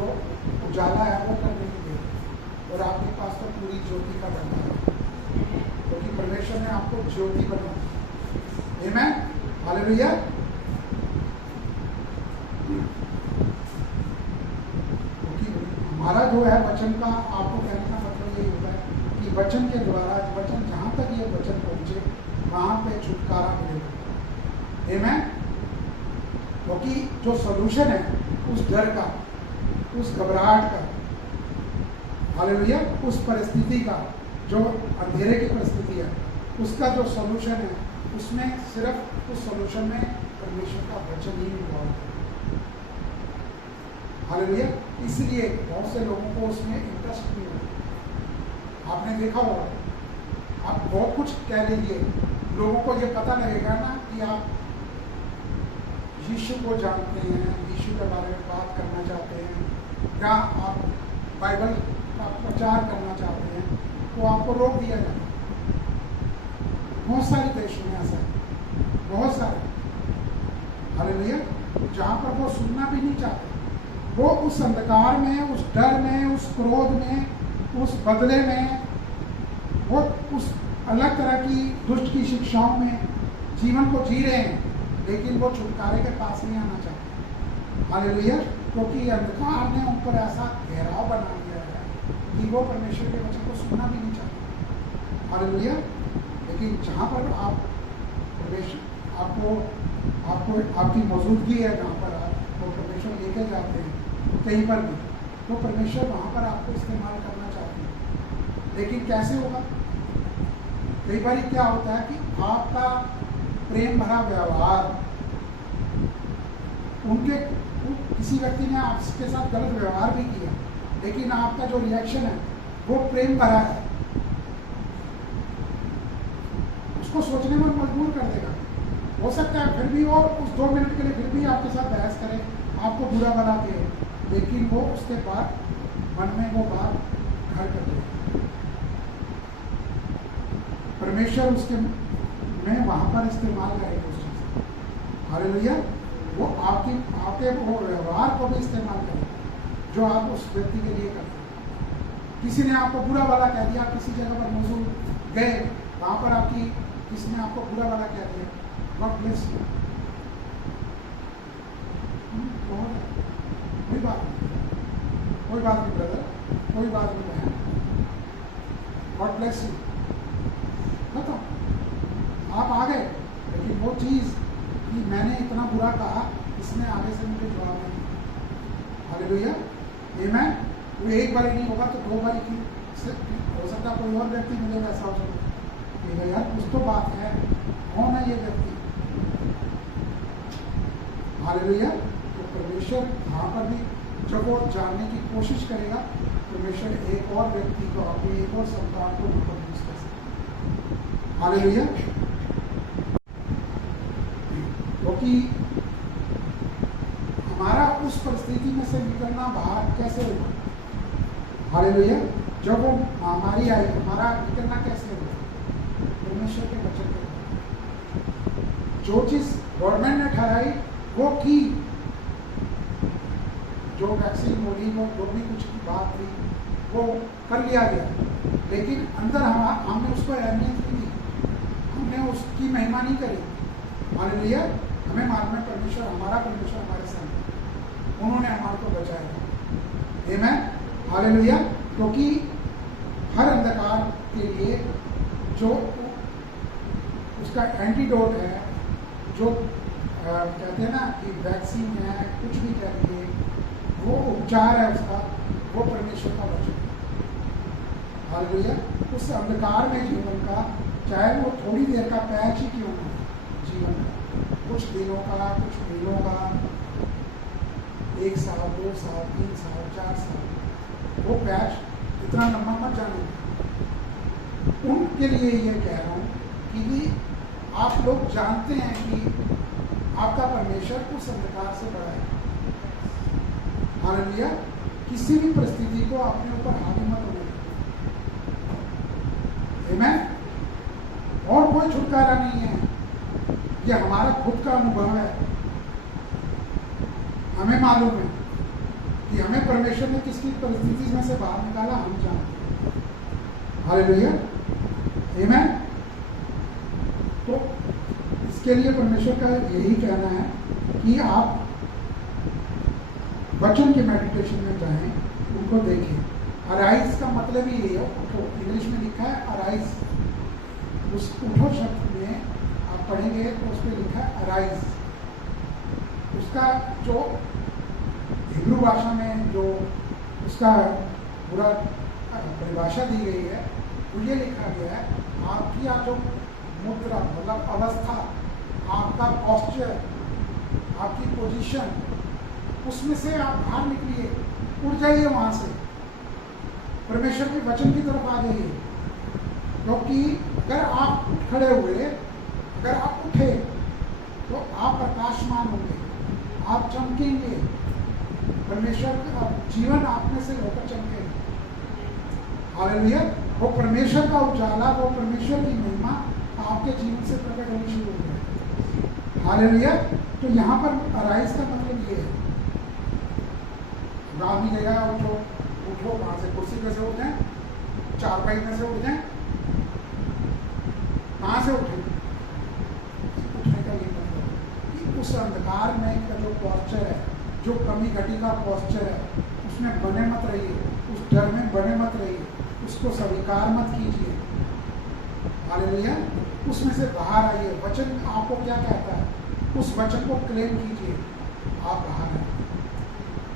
उजाला है वो करने की देर है, और आपके पास तो पूरी ज्योति का बनना है, क्योंकि परमेश्वर ने आपको ज्योति बनाया। आमीन। हालेलुया। क्योंकि हमारा जो है वचन का, आपको कहने का मतलब यही होता है कि वचन के द्वारा, वचन जहाँ तक ये वचन पहुँचे वहाँ पे छुटकारा मिलेगा। आमीन। क्योंकि जो सॉल्यूशन है उस डर का, उस घबराहट का, हालेलुया, उस परिस्थिति का, जो अंधेरे की परिस्थिति है, उसका जो सॉल्यूशन है, उसमें सिर्फ उस सॉल्यूशन में परमेश्वर का वचन ही इन्वॉल्व है। हालेलुया। इसलिए बहुत से लोगों को उसमें इंटरेस्ट नहीं होता। आपने देखा होगा, आप बहुत कुछ कह लीजिए, लोगों को ये पता लगेगा ना कि आप यीशु को जानते हैं, यीशु के बारे में बात करना चाहते हैं, या आप बाइबल का प्रचार करना चाहते हैं, तो आपको रोक दिया जाए। बहुत सारे देशों में ऐसा है, बहुत सारे। हालेलुया। जहाँ पर वो सुनना भी नहीं चाहते, वो उस अंधकार में, उस डर में, उस क्रोध में, उस बदले में, वो उस अलग तरह की दुष्ट की शिक्षाओं में जीवन को जी रहे हैं, लेकिन वो छुटकारे के पास नहीं आना चाहते। हालेलुया। क्योंकि अंधकार ने उन पर ऐसा घेराव बना दिया है कि वो परमेश्वर के वचन को सुनना भी नहीं चाहते। हालेलुया। लेकिन जहाँ पर आप परमेश्वर आपको आपकी मौजूदगी है, जहाँ पर आप वो परमेश्वर लेके जाते हैं कहीं पर भी, तो परमेश्वर वहाँ पर आपको इस्तेमाल करना चाहते हैं। लेकिन कैसे होगा? कई बार क्या होता है कि आपका प्रेम भरा व्यवहार, किसी व्यक्ति ने आपके साथ गलत व्यवहार भी किया, लेकिन आपका जो रिएक्शन है वो प्रेम भरा है, उसको सोचने में मजबूर कर देगा। हो सकता है फिर भी वो उस 2 मिनट के लिए फिर भी आपके साथ बहस करे, आपको बुरा भला दे, लेकिन वो उसके बाद मन में वो बात घर कर दे। परमेश्वर उसके में वहाँ पर इस्तेमाल करेगा उस चीज़ को। हालेलुया। वो आपके वो व्यवहार को भी इस्तेमाल करेगा जो आप उस व्यक्ति के लिए करते हैं। किसी ने आपको बुरा भला कह दिया, किसी जगह पर मौजूद गए, वहाँ पर किसी ने आपको बुरा भला कह दिया, गॉड ब्लेस यू। कोई बात नहीं ब्रदर, कोई बात नहीं बहन, गॉड ब्लेस यू। बताओ आप आ गए, लेकिन वो चीज़ कि मैंने इतना बुरा कहा, इसने आगे से मुझे जवाब नहीं दिया। हालेलुया, आमीन। वो एक बार नहीं होगा तो दो बार की हो सकता, कोई और व्यक्ति मुझे वैसा हो सकता है, यार कुछ तो बात है, कौन है ये व्यक्ति। हालेलुया। तो परमेश्वर यहाँ पर भी जब वो जानने की कोशिश करेगा, परमेश्वर एक और व्यक्ति को, अपने एक और संतान को ऊपर यूज कर सकता है। हालेलुया। क्योंकि हमारा उस परिस्थिति में से निकलना बाहर कैसे होगा। हालेलुया। जब वो महामारी आई, हमारा निकलना कैसे होगा? परमेश्वर के वचन के, जो चीज गवर्नमेंट ने ठहराई वो की, जो वैक्सीन होगी, वो जो भी कुछ की बात थी वो कर लिया गया, लेकिन अंदर हमने उसको अहमियत नहीं दी, हमने उसकी महिमा नहीं करी। हालेलुया। हमें मालूम है परमेश्वर हमारे साथ, उन्होंने हमारे को बचाया। आमीन। हालेलुया। क्योंकि हर अंधकार के लिए जो उसका एंटीडोट है, जो कहते हैं ना कि वैक्सीन है, कुछ भी करिए, वो उपचार है उसका, वो परमेश्वर का वचन है। हालेलुया। उस अंधकार में जीवन का, चाहे वो थोड़ी देर का पैच ही क्यों ना, जीवन का, कुछ दिनों का, कुछ महीनों का, 1 साल, 2 साल, 3 साल, 4 साल, वो पैच इतना लंबा मत जाने। उनके लिए ये कह रहा हूँ कि आप लोग जानते हैं कि आपका परमेश्वर उस अंधकार से बड़ा है। हालेलुया। किसी भी परिस्थिति को अपने ऊपर हावी मत होने। आमीन। और कोई छुटकारा नहीं है, ये हमारा खुद का अनुभव है। हमें मालूम है कि हमें परमेश्वर ने किस किस परिस्थिति में से बाहर निकाला, हम जानते हैं। हालेलुया। आमीन। तो इसके लिए परमेश्वर का यही कहना है कि आप वचन के मेडिटेशन में जाएं, उनको देखें। अराइज का मतलब ही ये है, उठो। इंग्लिश में लिखा है अराइज, उस उठो शब्द में आप पढ़ेंगे तो उस पर लिखा है अराइज। उसका जो हिब्रू भाषा में जो उसका पूरा परिभाषा दी गई है, वो ये लिखा गया है, आपकी जो मुद्रा मतलब अवस्था, आपका पोस्चर, आपकी पोजीशन, उसमें से आप बाहर निकलिए, उठ जाइए वहां से, परमेश्वर के वचन की तरफ आ जाइए। क्योंकि अगर आप उठ खड़े हुए, अगर आप उठे तो आप प्रकाशमान होंगे, आप चमकेंगे, परमेश्वर का जीवन आप में से होकर चमकेगा। हालेलुया। वो परमेश्वर का उजाला, वो परमेश्वर की महिमा आपके जीवन से प्रकट होनी शुरू हो गई। हालेलुया। तो यहाँ पर अराइज का मतलब ये है, आदमी गया, उठो, उठो, कहाँ से, कुर्सी में से उठ जाए, चारपाई में से उठ जाए, कहाँ से उठे? उठने का ये मतलब कि उस अंधकार में का जो पोस्चर है, जो कमी घटी का पोस्चर है, उसमें बने मत रहिए, उस डर में बने मत रहिए, उसको स्वीकार मत कीजिए। हालेलुया। उसमें से बाहर आइए। वचन आपको क्या कहता है, उस वचन को क्लेम कीजिए, आप बाहर आए।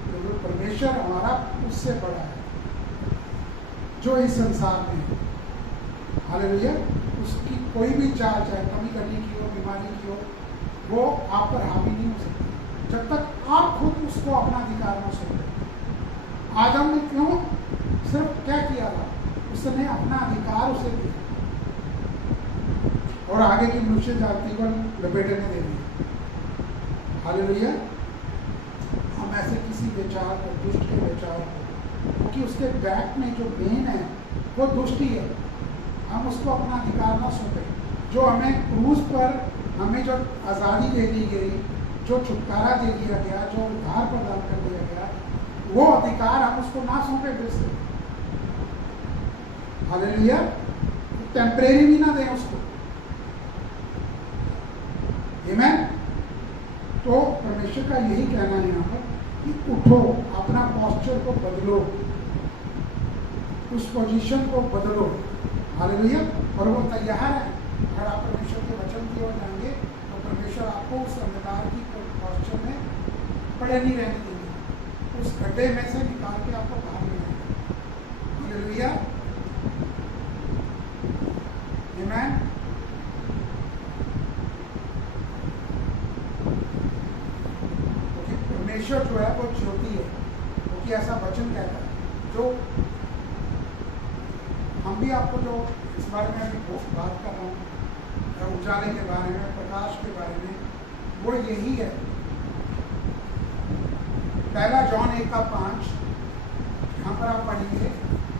तो परमेश्वर हमारा उससे बड़ा है जो इस संसार में है। हालेलुया। उसकी कोई भी चाल, चाहे कमी करने की हो, बीमारी की हो, वो आप पर हावी नहीं हो सकती जब तक आप खुद उसको अपना अधिकार न सौंपे। आदम ने क्यों सिर्फ क्या किया था, उसने अपना अधिकार उसे दिया और आगे की मनुष्य जाति को लपेटने दे दिया। हालेलुया। हम ऐसे किसी विचार को, दुष्ट के विचार को, क्योंकि उसके बैक में जो बेन है वो दुष्ट ही है, हम उसको अपना अधिकार ना सौंपे। जो हमें क्रूज पर हमें जो आज़ादी दे दी गई, जो छुटकारा दे दिया गया, जो उद्धार प्रदान कर दिया गया, वो अधिकार हम उसको ना सौंपे फिर से। हालेलुया। टेम्परेरी भी ना दें उसको। आमीन। तो परमेश्वर का यही कहना है यहाँ पर कि उठो, अपना पॉस्चर को बदलो, उस पोजीशन को बदलो। हालेलुया। और वो तैयार है। अगर आप परमेश्वर के वचन की ओर जाएंगे तो परमेश्वर आपको उस अंधकार की पॉस्चर में पड़े नहीं रहने देंगे, उस गड्ढे में से निकाल के आपको बाहर ले आएंगे। हालेलुया। आमीन। परमेश्वर जो है वो ज्योति है, क्योंकि ऐसा वचन कहता है। जो हम भी आपको जो इस बारे में अभी बात कर रहा हूँ, उजाले के बारे में, प्रकाश के बारे में, वो यही है। पहला जॉन 1:5 यहाँ पर आप पढ़ेंगे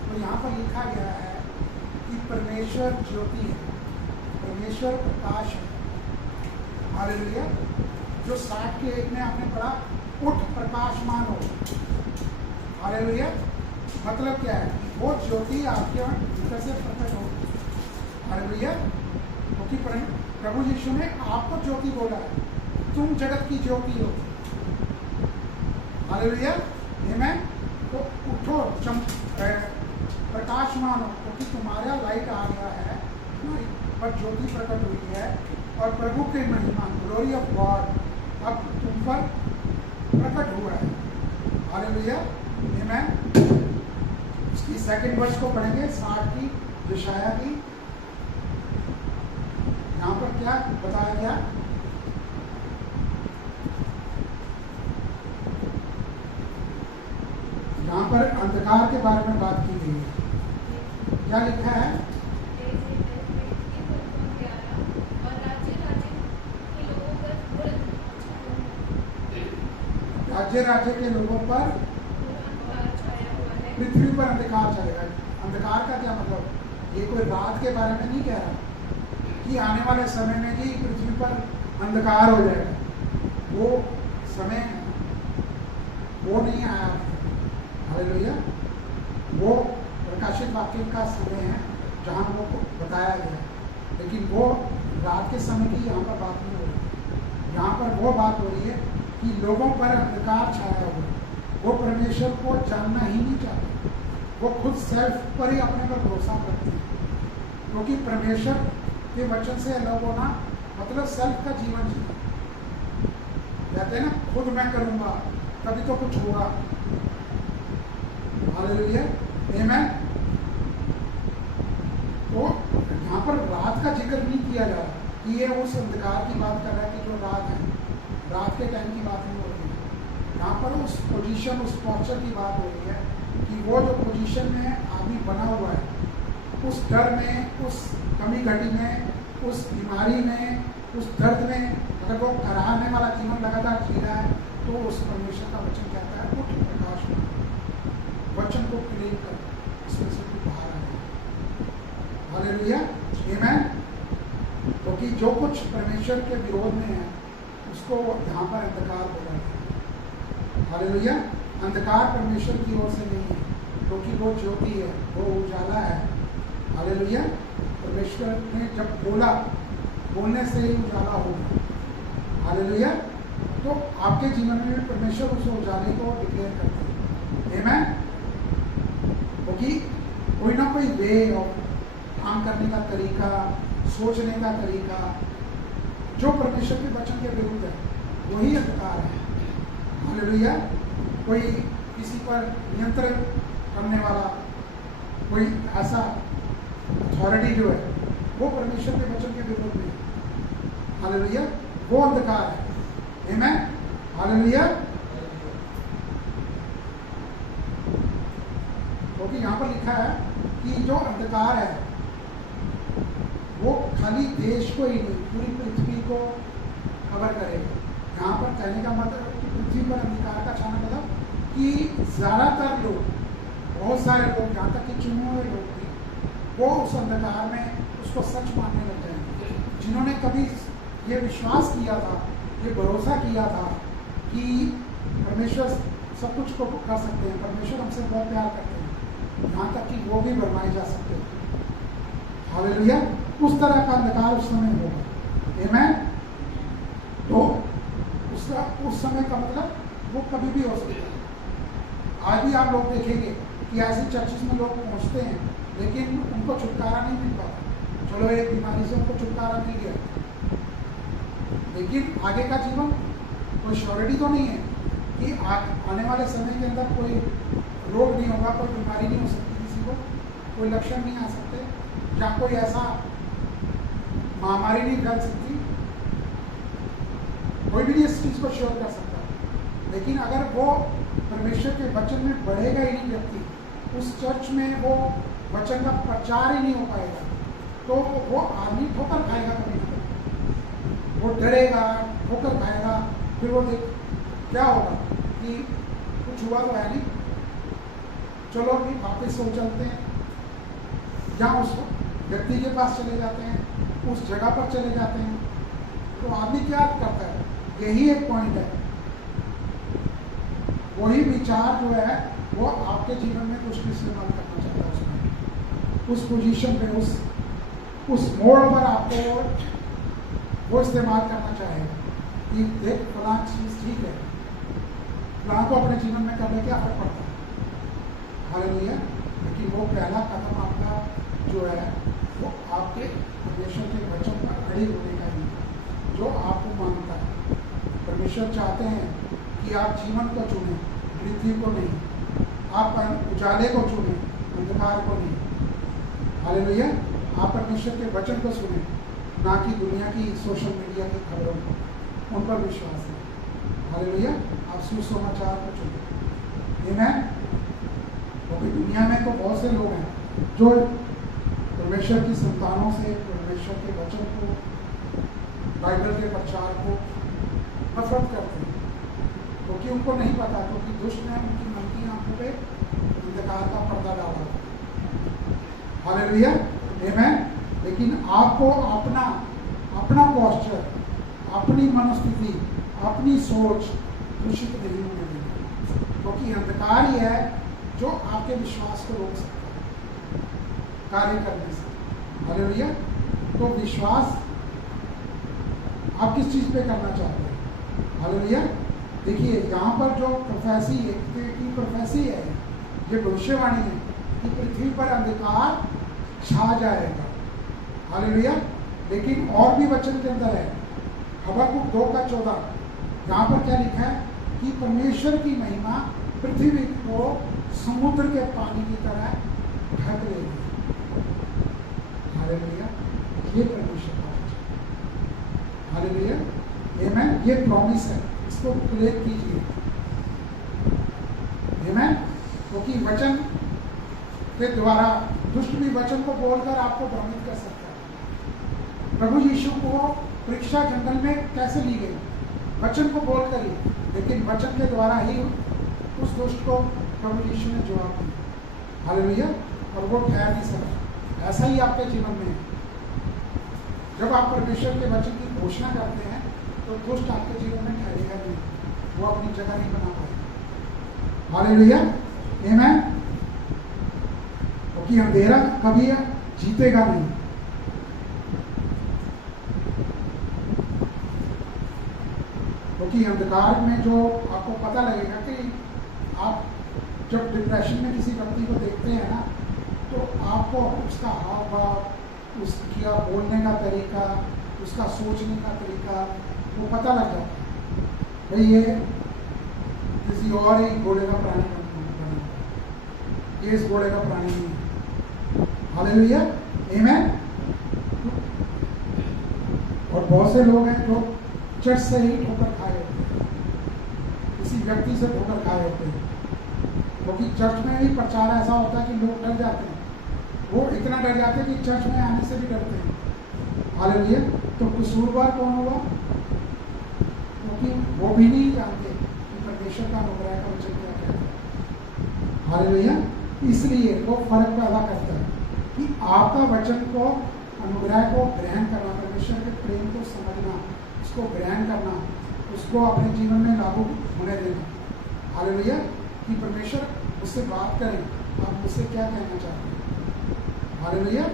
तो यहाँ पर लिखा गया है कि परमेश्वर ज्योति है, परमेश्वर प्रकाश है। हालेलुया। जो 60:1 में आपने पढ़ा, उठ प्रकाशमान हो। हालेलुया। मतलब क्या है? वो ज्योति आपके भीतर से प्रकट हो। हालेलुया। क्योंकि प्रभु यीशु ने आपको ज्योति बोला है, तुम जगत की ज्योति हो। हालेलुया। आमीन। तो उठो, प्रकाशमान हो, क्योंकि तुम्हारा लाइट आ गया है, पर ज्योति प्रकट हुई है, और प्रभु की महिमा, ग्लोरी ऑफ गॉड अब तुम पर प्रकट हुआ है। हालेलुया। आमीन। इसकी सेकंड वर्स को पढ़ेंगे, 60 की, यशायाह की। यहाँ पर क्या बताया गया? यहाँ पर अंधकार के बारे में बात की गई है। क्या लिखा है? राज्य राज्य के लोगों पर पृथ्वी पर अंधकार चलेगा। अंधकार का क्या मतलब? ये कोई रात के बारे में नहीं कह रहा कि आने वाले समय में जी पृथ्वी पर अंधकार हो जाएगा। वो समय वो नहीं आया। हालेलुया। वो प्रकाशित वाक्य का समय है जहाँ वो बताया गया है, लेकिन वो रात के समय की यहाँ पर बात नहीं हो रही। यहाँ पर वो बात हो रही है कि लोगों पर अंधकार छाया हुआ, वो परमेश्वर को जानना ही नहीं चाहते, वो खुद सेल्फ पर ही अपने पर भरोसा करते हैं। क्योंकि परमेश्वर के वचन से अलग होना मतलब सेल्फ का जीवन जीना। कहते हैं ना, खुद मैं करूँगा तभी तो कुछ होगा। हालेलुया। आमीन। तो यहाँ पर रात का जिक्र नहीं किया जा रहा कि ये उस अंधकार की बात कर रहा है कि जो रात है, रात के टाइम की बात नहीं हो रही है। यहाँ पर उस पोजीशन, उस पॉस्चर की बात हो रही है कि वो जो पोजीशन में आदमी बना हुआ है, उस डर में, उस कमी घटी में, उस बीमारी में, उस दर्द में, अगर वो कराने वाला जीवन लगातार जी रहा है, तो उस परमेश्वर का वचन कहता है, उठ प्रकाश में, वचन को क्लेम कर, इसमें से तू बाहर आ जाए। हालेलुया। आमीन। क्योंकि जो कुछ परमेश्वर के विरोध में है उसको यहाँ पर अंधकार बोला है। हालेलुया। अंधकार परमेश्वर की ओर से नहीं है, क्योंकि वो ज्योति है, वो उजाला है। हालेलुया। परमेश्वर ने जब बोला, बोलने से ही उजाला होगा। हालेलुया। तो आपके जीवन में परमेश्वर उस उजाले को डिक्लेयर करते हैं। आमीन। क्योंकि कोई ना कोई वे और काम करने का तरीका, सोचने का तरीका जो परमेश्वर के वचन के विरुद्ध है, वही अंधकार है। हालेलुया। कोई किसी पर नियंत्रण करने वाला कोई ऐसा अथॉरिटी जो है, वो परमेश्वर के वचन के विरुद्ध में है। हालेलुया। वो अंधकार है। आमीन। हालेलुया। क्योंकि यहाँ पर लिखा है कि जो अंधकार है वो खाली देश को ही नहीं, पूरी पृथ्वी को कवर करेगा। यहाँ पर कहने का मतलब पृथ्वी पर अंधकार का छाना मतलब कि ज़्यादातर लोग, बहुत सारे लोग, यहाँ तक कि चुने हुए लोग भी, वो उस अंधकार में उसको सच मानने लग जाएंगे। जिन्होंने कभी ये विश्वास किया था, ये भरोसा किया था कि परमेश्वर सब कुछ को कर सकते हैं, परमेश्वर हमसे बहुत प्यार करते हैं, यहाँ तक कि वो भी भरमाए जा सकते हैं। हालेलुया। उस तरह का अंधकार उस समय होगा। आमीन। तो उस उसका उस समय का मतलब वो कभी भी हो सकता है। आज भी आप लोग देखेंगे कि ऐसे चर्चिस में लोग पहुंचते हैं लेकिन उनको छुटकारा नहीं मिल पाता। चलो एक बीमारी से उनको छुटकारा मिल गया, लेकिन आगे का जीवन कोई श्योरिटी तो नहीं है कि आने वाले समय के अंदर कोई रोग नहीं होगा, कोई बीमारी नहीं हो सकती किसी को, कोई लक्षण नहीं आ सकते, या कोई ऐसा महामारी नहीं फैल सकती। कोई भी नहीं इस चीज को श्योर कर सकता। लेकिन अगर वो परमेश्वर के वचन में बढ़ेगा ही नहीं व्यक्ति, उस चर्च में वो वचन का प्रचार ही नहीं हो पाएगा, तो वो आदमी ठोकर खाएगा कभी ना कभी। वो डरेगा, ठोकर खाएगा, फिर वो देख क्या होगा कि कुछ हुआ तो है नहीं, चलो अभी वापस हो चलते हैं, या उस व्यक्ति के पास चले जाते हैं, उस जगह पर चले जाते हैं। तो आदमी क्या करता है? यही एक पॉइंट है। वही विचार जो है वो आपके जीवन में कुछ इस्तेमाल करना चाहता है, उसमें उस पोजीशन पे, उस मोड़ पर आपको वो इस्तेमाल करना चाहेगा कि देख फलां चीज ठीक है, फलां को अपने जीवन में करने क्या फर्क पड़ता है। हालेलुया। लेकिन वो पहला कदम आपका जो है वो आपके परमेश्वर के वचन पर खड़े होने का ही है, जो आपको मानता है। परमेश्वर चाहते हैं कि आप जीवन को चुने, पृथ्वी को नहीं। आप उजाले को चुने, अंधकार को नहीं। हालेलुया। आप परमेश्वर के वचन को सुने, ना कि दुनिया की सोशल मीडिया की खबरों को, उन पर विश्वास है। हालेलुया। आप सुसमाचार को चुने। आमीन। क्योंकि दुनिया में तो बहुत से लोग हैं जो परमेश्वर की संतानों से, परमेश्वर के वचन को, बाइबल के प्रचार को नफरत करते हैं, क्योंकि उनको नहीं पता, क्योंकि दुष्ट ने उनकी मन की आंखों पे अंधकार का पर्दा डाला। हालेलुया। आमीन। लेकिन आपको अपना पोस्चर, अपनी मनोस्थिति, अपनी सोच दूषित नहीं होने देनी, क्योंकि अंधकार ही है जो आपके विश्वास को रोक सकता है कार्य करने से। हालेलुया। तो विश्वास आप किस चीज पे करना चाहते हैं? हालेलुया। देखिए यहाँ पर जो प्रोफेसी है, ये भविष्यवाणी है कि पृथ्वी पर अंधकार छा जाएगा। हालेलुया। लेकिन और भी वचन के अंदर है, हबक्कुक 2:14, यहाँ पर क्या लिखा है कि परमेश्वर की महिमा पृथ्वी को समुद्र के पानी की तरह ढक लेगी। हालेलुया। ये परमेश्वर का वचन। हालेलुया। आमीन। ये प्रॉमिस है, इसको क्लेम कीजिए। आमीन। क्योंकि वचन के द्वारा दुष्ट भी वचन को बोलकर आपको भ्रमित कर सकता है। प्रभु यीशु को परीक्षा जंगल में कैसे ली गई? वचन को बोलकर ही, लेकिन वचन के द्वारा ही उस दुष्ट को प्रभु यीशु ने जवाब दिया। हालेलुया। और वो ठहर नहीं सका। ऐसा ही आपके जीवन में है। जब आप परमेश्वर के वचन की घोषणा करते हैं तो दुष्ट आपके जीवन में ठहरेगा नहीं, वो अपनी जगह नहीं बना पाएगा। हालेलुया। आमीन। क्योंकि अंधेरा कभी जीतेगा नहीं। क्योंकि अंधकार में जो आपको पता लगेगा कि आप जब डिप्रेशन में किसी व्यक्ति को देखते हैं ना, तो आपको उसका हाव भाव, उसका बोलने का तरीका, उसका सोचने का तरीका वो पता लग जाता है, भाई ये किसी और ही घोड़े का प्राणी बना, ये इस घोड़े का प्राणी नहीं है। हालेलुया। आमीन। और बहुत से लोग हैं जो चर्च से ही ठोकर खाए होते हैं, किसी व्यक्ति से ठोकर खाए होते हैं, क्योंकि चर्च में भी प्रचार ऐसा होता है कि लोग डर जाते हैं। वो इतना डर जाते हैं कि चर्च में आने से भी डरते हैं। हालेलुया। तो कसूरवार कौन होगा? क्योंकि वो भी नहीं जानते कि परमेश्वर का अनुग्रह का वचन क्या कहता है। हालेलुया। इसलिए वो फर्क पैदा करता है कि आपका वचन को, अनुग्रह को ग्रहण करना, परमेश्वर के प्रेम को समझना, उसको ग्रहण करना, उसको अपने जीवन में लागू होने देना। हालेलुया। कि परमेश्वर उससे बात करें, आप मुझसे क्या कहना चाहते हैं। हालेलुया।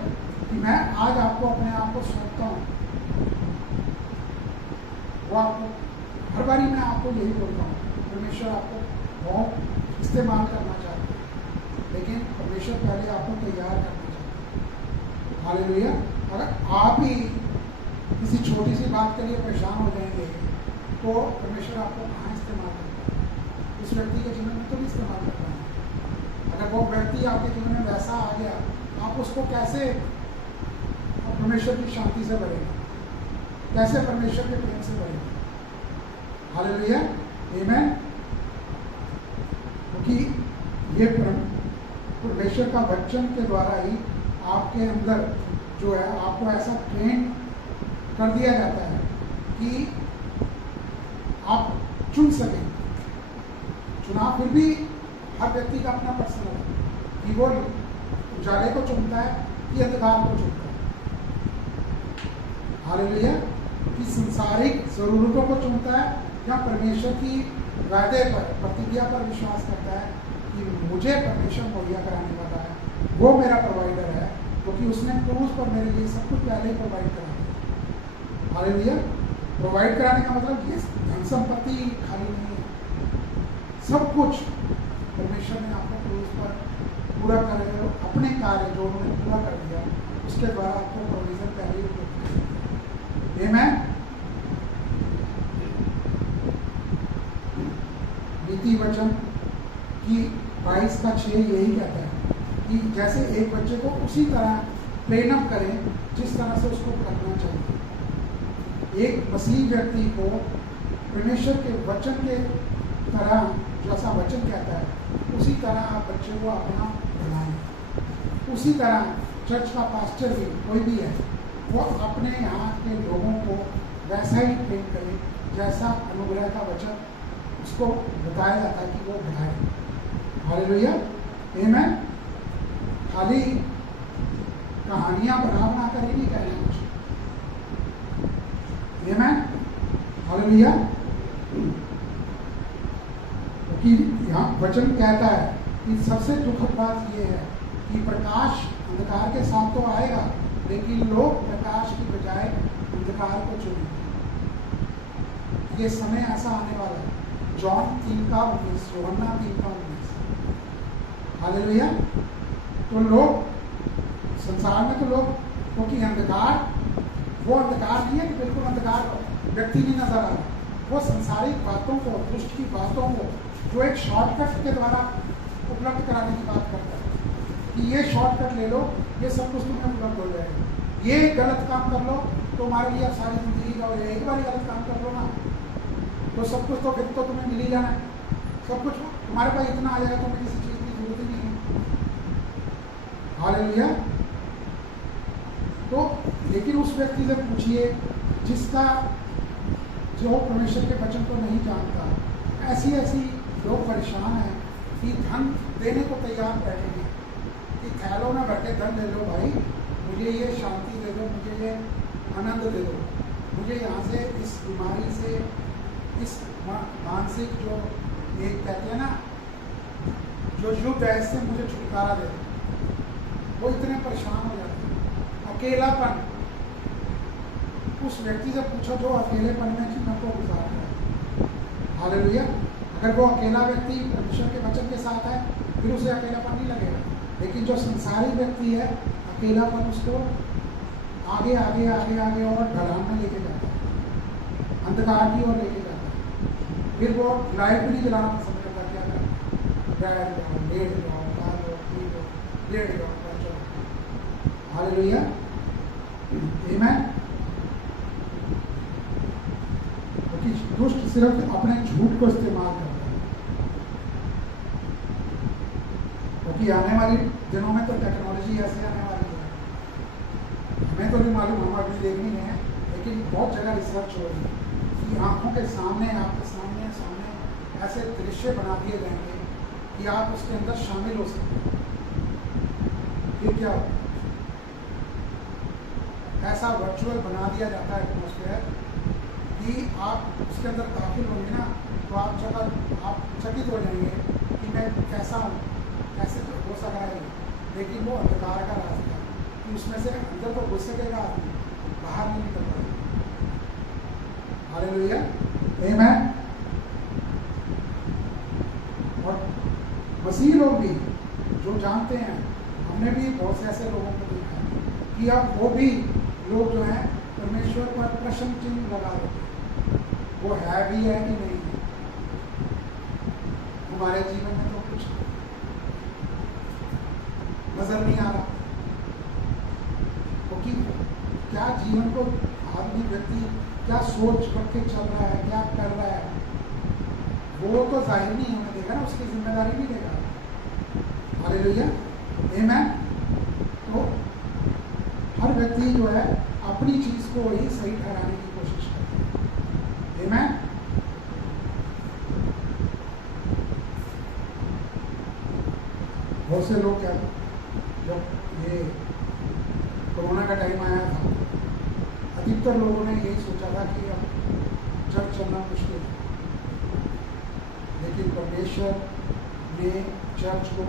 कि मैं आज आपको अपने आप को सौंपता हूँ, वो आपको हर बारी मैं आपको यही बोलता हूँ, परमेश्वर आपको बहुत इस्तेमाल करना चाहते हैं, लेकिन परमेश्वर पहले आपको तैयार करना चाहते हैं। हालेलुया। अगर आप ही किसी छोटी सी बात के लिए परेशान हो जाएंगे तो परमेश्वर आपको कहाँ इस्तेमाल करता है? उस व्यक्ति के जीवन में तो नहीं इस्तेमाल करता है। अगर वो व्यक्ति आपके जीवन में वैसा आ गया, आप उसको कैसे परमेश्वर की शांति से भरेगा, कैसे परमेश्वर के प्रेम से भरेगा? हालेलुया, आमीन। क्योंकि ये परमेश्वर का वचन के द्वारा ही आपके अंदर जो है आपको ऐसा ट्रेन कर दिया जाता है कि आप चुन सकें। चुनाव फिर भी हर व्यक्ति का अपना पर्सनल है कि वो उजाले को चुनता है कि अंधकार को चुनता है। हालेलुया। कि संसारिक जरूरतों को चुनता है या परमेश्वर की वायदे पर, प्रतिज्ञा पर विश्वास करता है कि मुझे परमेश्वर मुहैया कराने वाला है, वो मेरा प्रोवाइडर है, क्योंकि उसने क्रूज पर मेरे लिए सब कुछ पहले ही प्रोवाइड करा दिया। हालेलुया। प्रोवाइड कराने का मतलब ये धन संपत्ति खाली नहीं है, सब कुछ परमेश्वर ने आपको क्रूज पर पूरा कर अपने कार्य जो उन्होंने पूरा कर दिया, उसके द्वारा आपको प्रोविजन पहले ही उपलब्ध कर दिया। आमीन। नीति वचन की 22:6 यही कहता है कि जैसे एक बच्चे को उसी तरह ट्रेनअप करें जिस तरह से उसको करना चाहिए। एक मसीह व्यक्ति को परमेश्वर के वचन के तरह, जैसा वचन कहता है उसी तरह आप बच्चे को अपना बनाएं। उसी तरह चर्च का पास्टर भी कोई भी है, वो अपने यहाँ के लोगों को वैसा ही ट्रेन करे जैसा अनुग्रह का वचन उसको बताया जाता है कि वो बढ़ाए। हालेलुया, आमीन। खाली कहानियां बना कर ही नहीं कहना कुछ। आमीन, हालेलुया। क्योंकि यहाँ वचन कहता है कि सबसे दुखद बात यह है कि प्रकाश अंधकार के साथ तो आएगा, लेकिन लोग प्रकाश की बजाय अंधकार को चुनेंगे। ये समय ऐसा आने वाला है। जॉन 3:19, यूहन्ना 3:19। हालेलुया। तो लोग संसार में तो लोग, क्योंकि अंधकार वो अंधकार नहीं है कि बिल्कुल अंधकार व्यक्ति नहीं नजर आ रहा, वो संसारिक बातों को, दुष्ट की बातों को जो एक शॉर्टकट के द्वारा उपलब्ध कराने की बात करता है कि ये शॉर्टकट ले लो, ये सब कुछ तुम्हें उपलब्ध हो जाएगा, ये गलत काम कर लो तो हमारे लिए अब सारी जिंदगी का हो जाएगा, एक बार गलत काम कर लो ना तो सब कुछ तो फिर तो तुम्हें मिल ही जाना है, सब कुछ तुम्हारे पास इतना आ जाएगा, तुम्हें किसी चीज़ की जरूरत ही नहीं है। हालेलुया। तो लेकिन उस व्यक्ति से पूछिए जिसका जो परमेश्वर के वचन को नहीं जानता, ऐसी लोग परेशान हैं कि धन देने को तैयार बैठे हैं कि थैलों में भर के धन ले लो भाई, मुझे ये शांति दे दो, मुझे ये आनंद दे दो, मुझे यहाँ से इस बीमारी से, इस मानसिक जो एक कहते हैं ना जो युद्ध है इससे मुझे छुटकारा दे दो। वो इतने परेशान हो जाते हैं। अकेलापन, उस व्यक्ति से पूछो जो अकेलेपन में जीवन को गुजार रहा है। हालेलुया। अगर वो अकेला व्यक्ति परमेश्वर के वचन के साथ है फिर उसे अकेलापन नहीं लगेगा, लेकिन जो संसारी व्यक्ति है अकेलापन उसको आगे आगे आगे आगे और ढलान में लेके जाता है, अंधकार की ओर लेके जाता है। फिर वो लाइट भी नहीं जलाना पसंद करता, क्या करता, बैठ जाओ, लेट जाओ, खा लो, पी लो, लेट जाओ, चलो। हालेलुया, आमीन। क्योंकि दुष्ट सिर्फ अपने झूठ को इस्तेमाल करता है, क्योंकि आने वाली दिनों में तो टेक्नोलॉजी ऐसे आने वाली है, हमें तो नहीं मालूम, हम अभी देख नहीं है, लेकिन बहुत जगह रिसर्च हो रही है कि आंखों के सामने, आपके सामने ऐसे दृश्य बना दिए जाएंगे कि आप उसके अंदर शामिल हो सकते हैं। फिर क्या होगा? ऐसा वर्चुअल बना दिया जाता है एटमॉस्फेयर कि आप उसके अंदर दाखिल होंगे ना तो आप चकित हो जाएंगे कि मैं कैसा हूँ, कैसे हो सका है। लेकिन वो अंधकार का रास्ता है कि उसमें से अंदर तो घुस सकेगा आदमी, बाहर नहीं निकल पाएगा। हालेलुया, आमेन। और मसीह लोग भी जो जानते हैं, हमने भी बहुत से ऐसे लोगों को देखा है कि अब वो भी लोग जो हैं परमेश्वर पर प्रश्न चिन्ह लगा देते हैं, वो है भी है कि नहीं है। हमारे जीवन में तो कुछ नजर नहीं आ रहा, क्योंकि क्या जीवन को आदमी व्यक्ति क्या सोच रख के चल रहा है, क्या कर रहा है, वो तो जाहिर नहीं होने देगा ना, उसकी जिम्मेदारी नहीं देगा। हालेलुया, आमेन। तो हर व्यक्ति जो है अपनी चीज को ही सही ठहराने की कोशिश करता है। आमेन। बहुत से लोग क्या, जब ये कोरोना का टाइम आया था, अधिकतर लोगों ने यही सोचा था कि अब चर्च चलना मुश्किल है, लेकिन परमेश्वर ने चर्च को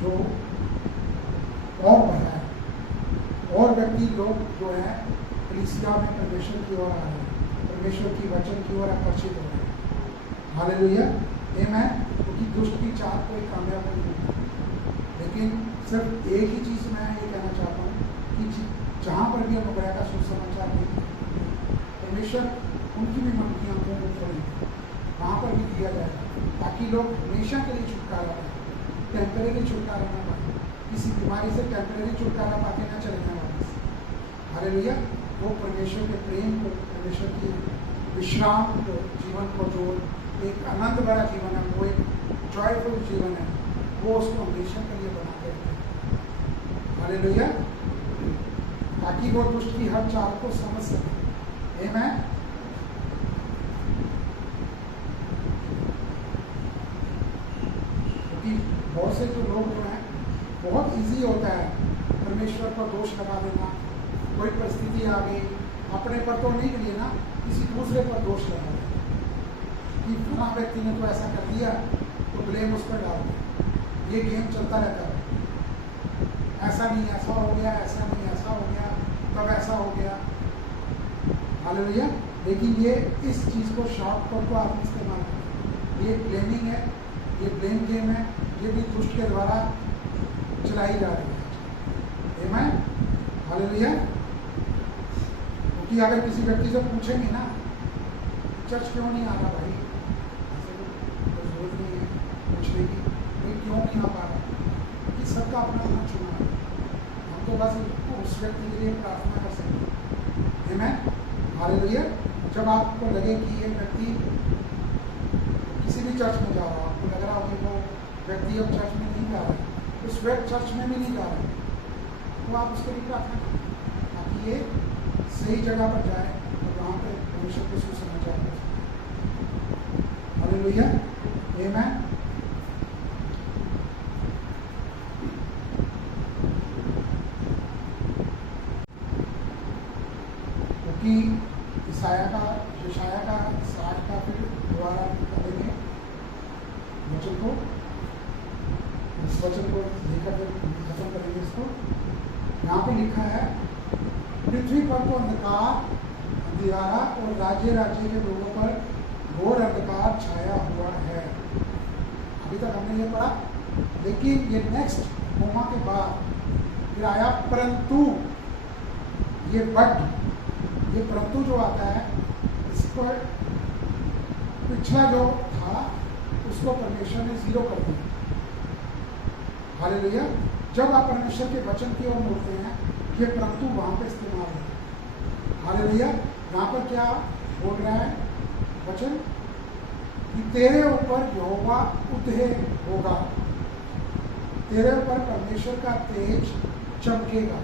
जो और बढ़ाया, और व्यक्ति लोग जो है कलीसिया में परमेश्वर की ओर आ रहे हैं, परमेश्वर की वचन की ओर आकर्षित हो रहे हैं। हालेलुया, आमेन। क्योंकि दुष्ट की चाल कोई कामयाब नहीं है। लेकिन सिर्फ एक ही चीज़ मैं ये कहना चाहता हूँ कि जहाँ पर भी अनुग्रह का सुसमाचार दें, परमेश्वर उनकी भी मन की आंखों को खोलेंगे, वहाँ पर भी दिया जाएगा, ताकि लोग हमेशा के लिए छुटकारा पाए, टेम्परेरी छुटकारा ना पाए, किसी बीमारी से टेम्परेरी छुटकारा पाके ना चले जाए वापस। हालेलुया। वो परमेश्वर के प्रेम को, परमेश्वर की विश्राम को, जीवन को, जो एक आनंद भरा जीवन है, वो एक जॉयफुल जीवन है, वो उसको हमेशा के लिए बना के रखें। हालेलुया। ताकि वो दुष्ट की हर चाल को समझ सके। आमेन। क्योंकि बहुत से जो लोग जो हैं, बहुत इजी होता है परमेश्वर पर दोष लगा देना। कोई परिस्थिति आ गई, अपने पर तो नहीं लिए ना, किसी दूसरे पर दोष लगा देना कि फला व्यक्ति ने तो ऐसा कर दिया, तो ब्लेम उस पर डाल दिया। ये गेम चलता रहता है, ऐसा नहीं ऐसा हो गया, ऐसा नहीं ऐसा हो गया, तब ऐसा हो गया। हालेलुया। लेकिन ये इस चीज़ को शॉर्टकट को आप इस्तेमाल करें, ये ब्लेमिंग है, ये ब्लेम गेम है, ये भी दुष्ट के द्वारा चलाई जा रही है। आमेन। हालेलुया। क्योंकि अगर किसी व्यक्ति से पूछेंगे ना, चर्च क्यों नहीं आ रहा भाई, ऐसे तो जरूरत नहीं है पूछने की, भाई क्यों नहीं आ पा रहा, कि सबका अपना मन चुना है, हम तो बस उस व्यक्ति के लिए प्रार्थना कर सकते हैं। आमेन। हालेलुया। जब आपको लगे कि ये व्यक्ति किसी भी चर्च में जा रहा हो, आपको लग रहा हो कि वो व्यक्ति अब चर्च में नहीं जा रहा है, उस व्यक्ति चर्च में भी नहीं जा रहा है, तो आप उसके लिए प्रार्थना करें ताकि ये सही जगह पर जाए और वहाँ पर परमेश्वर को सुसमाचार कर सके। हालेलुया। आमेन। क्योंकि यशाया का 60 का फिर दोबारा करेंगे वचन को, इस वचन को लेकर फिर खत्म करेंगे इसको। यहाँ पे लिखा है, पृथ्वी पर तो अंधियारा और राज्य राज्य के लोगों पर घोर अंधकार छाया हुआ है। अभी तक हमने ये पढ़ा, लेकिन ये नेक्स्ट कोमा के बाद फिर आया परंतु। ये बट, ये परंतु जो आता है, इस पर पिछला जो था उसको परमेश्वर ने जीरो कर दिया। हालेलुया। जब आप परमेश्वर के वचन की ओर मुड़ते हैं, ये परंतु वहाँ पे इस्तेमाल है। हालेलुया। यहाँ पर क्या बोल रहा है वचन, कि तेरे ऊपर यहोवा उदय होगा, तेरे ऊपर परमेश्वर का तेज चमकेगा।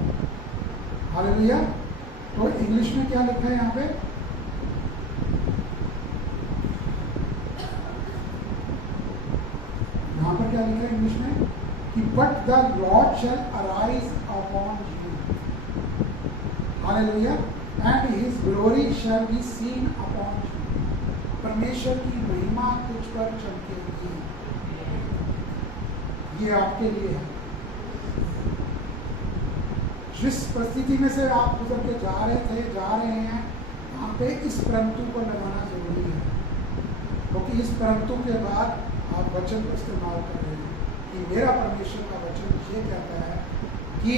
हालेलुया। तो इंग्लिश में क्या लिखा है यहाँ पे, यहाँ पर क्या लिखा है इंग्लिश में, कि but the lord shall arise upon you, hallelujah, and his glory shall be seen upon you. परमेश्वर की महिमा तुझ पर चमकेगी। ये आपके लिए है। जिस परिस्थिति में से आप गुजर के जा रहे हैं, वहाँ पे इस परंतु को लगाना जरूरी है। क्योंकि इस परंतु के बाद आप वचन को इस्तेमाल कर रहे हैं कि मेरा परमेश्वर का वचन ये कहता है कि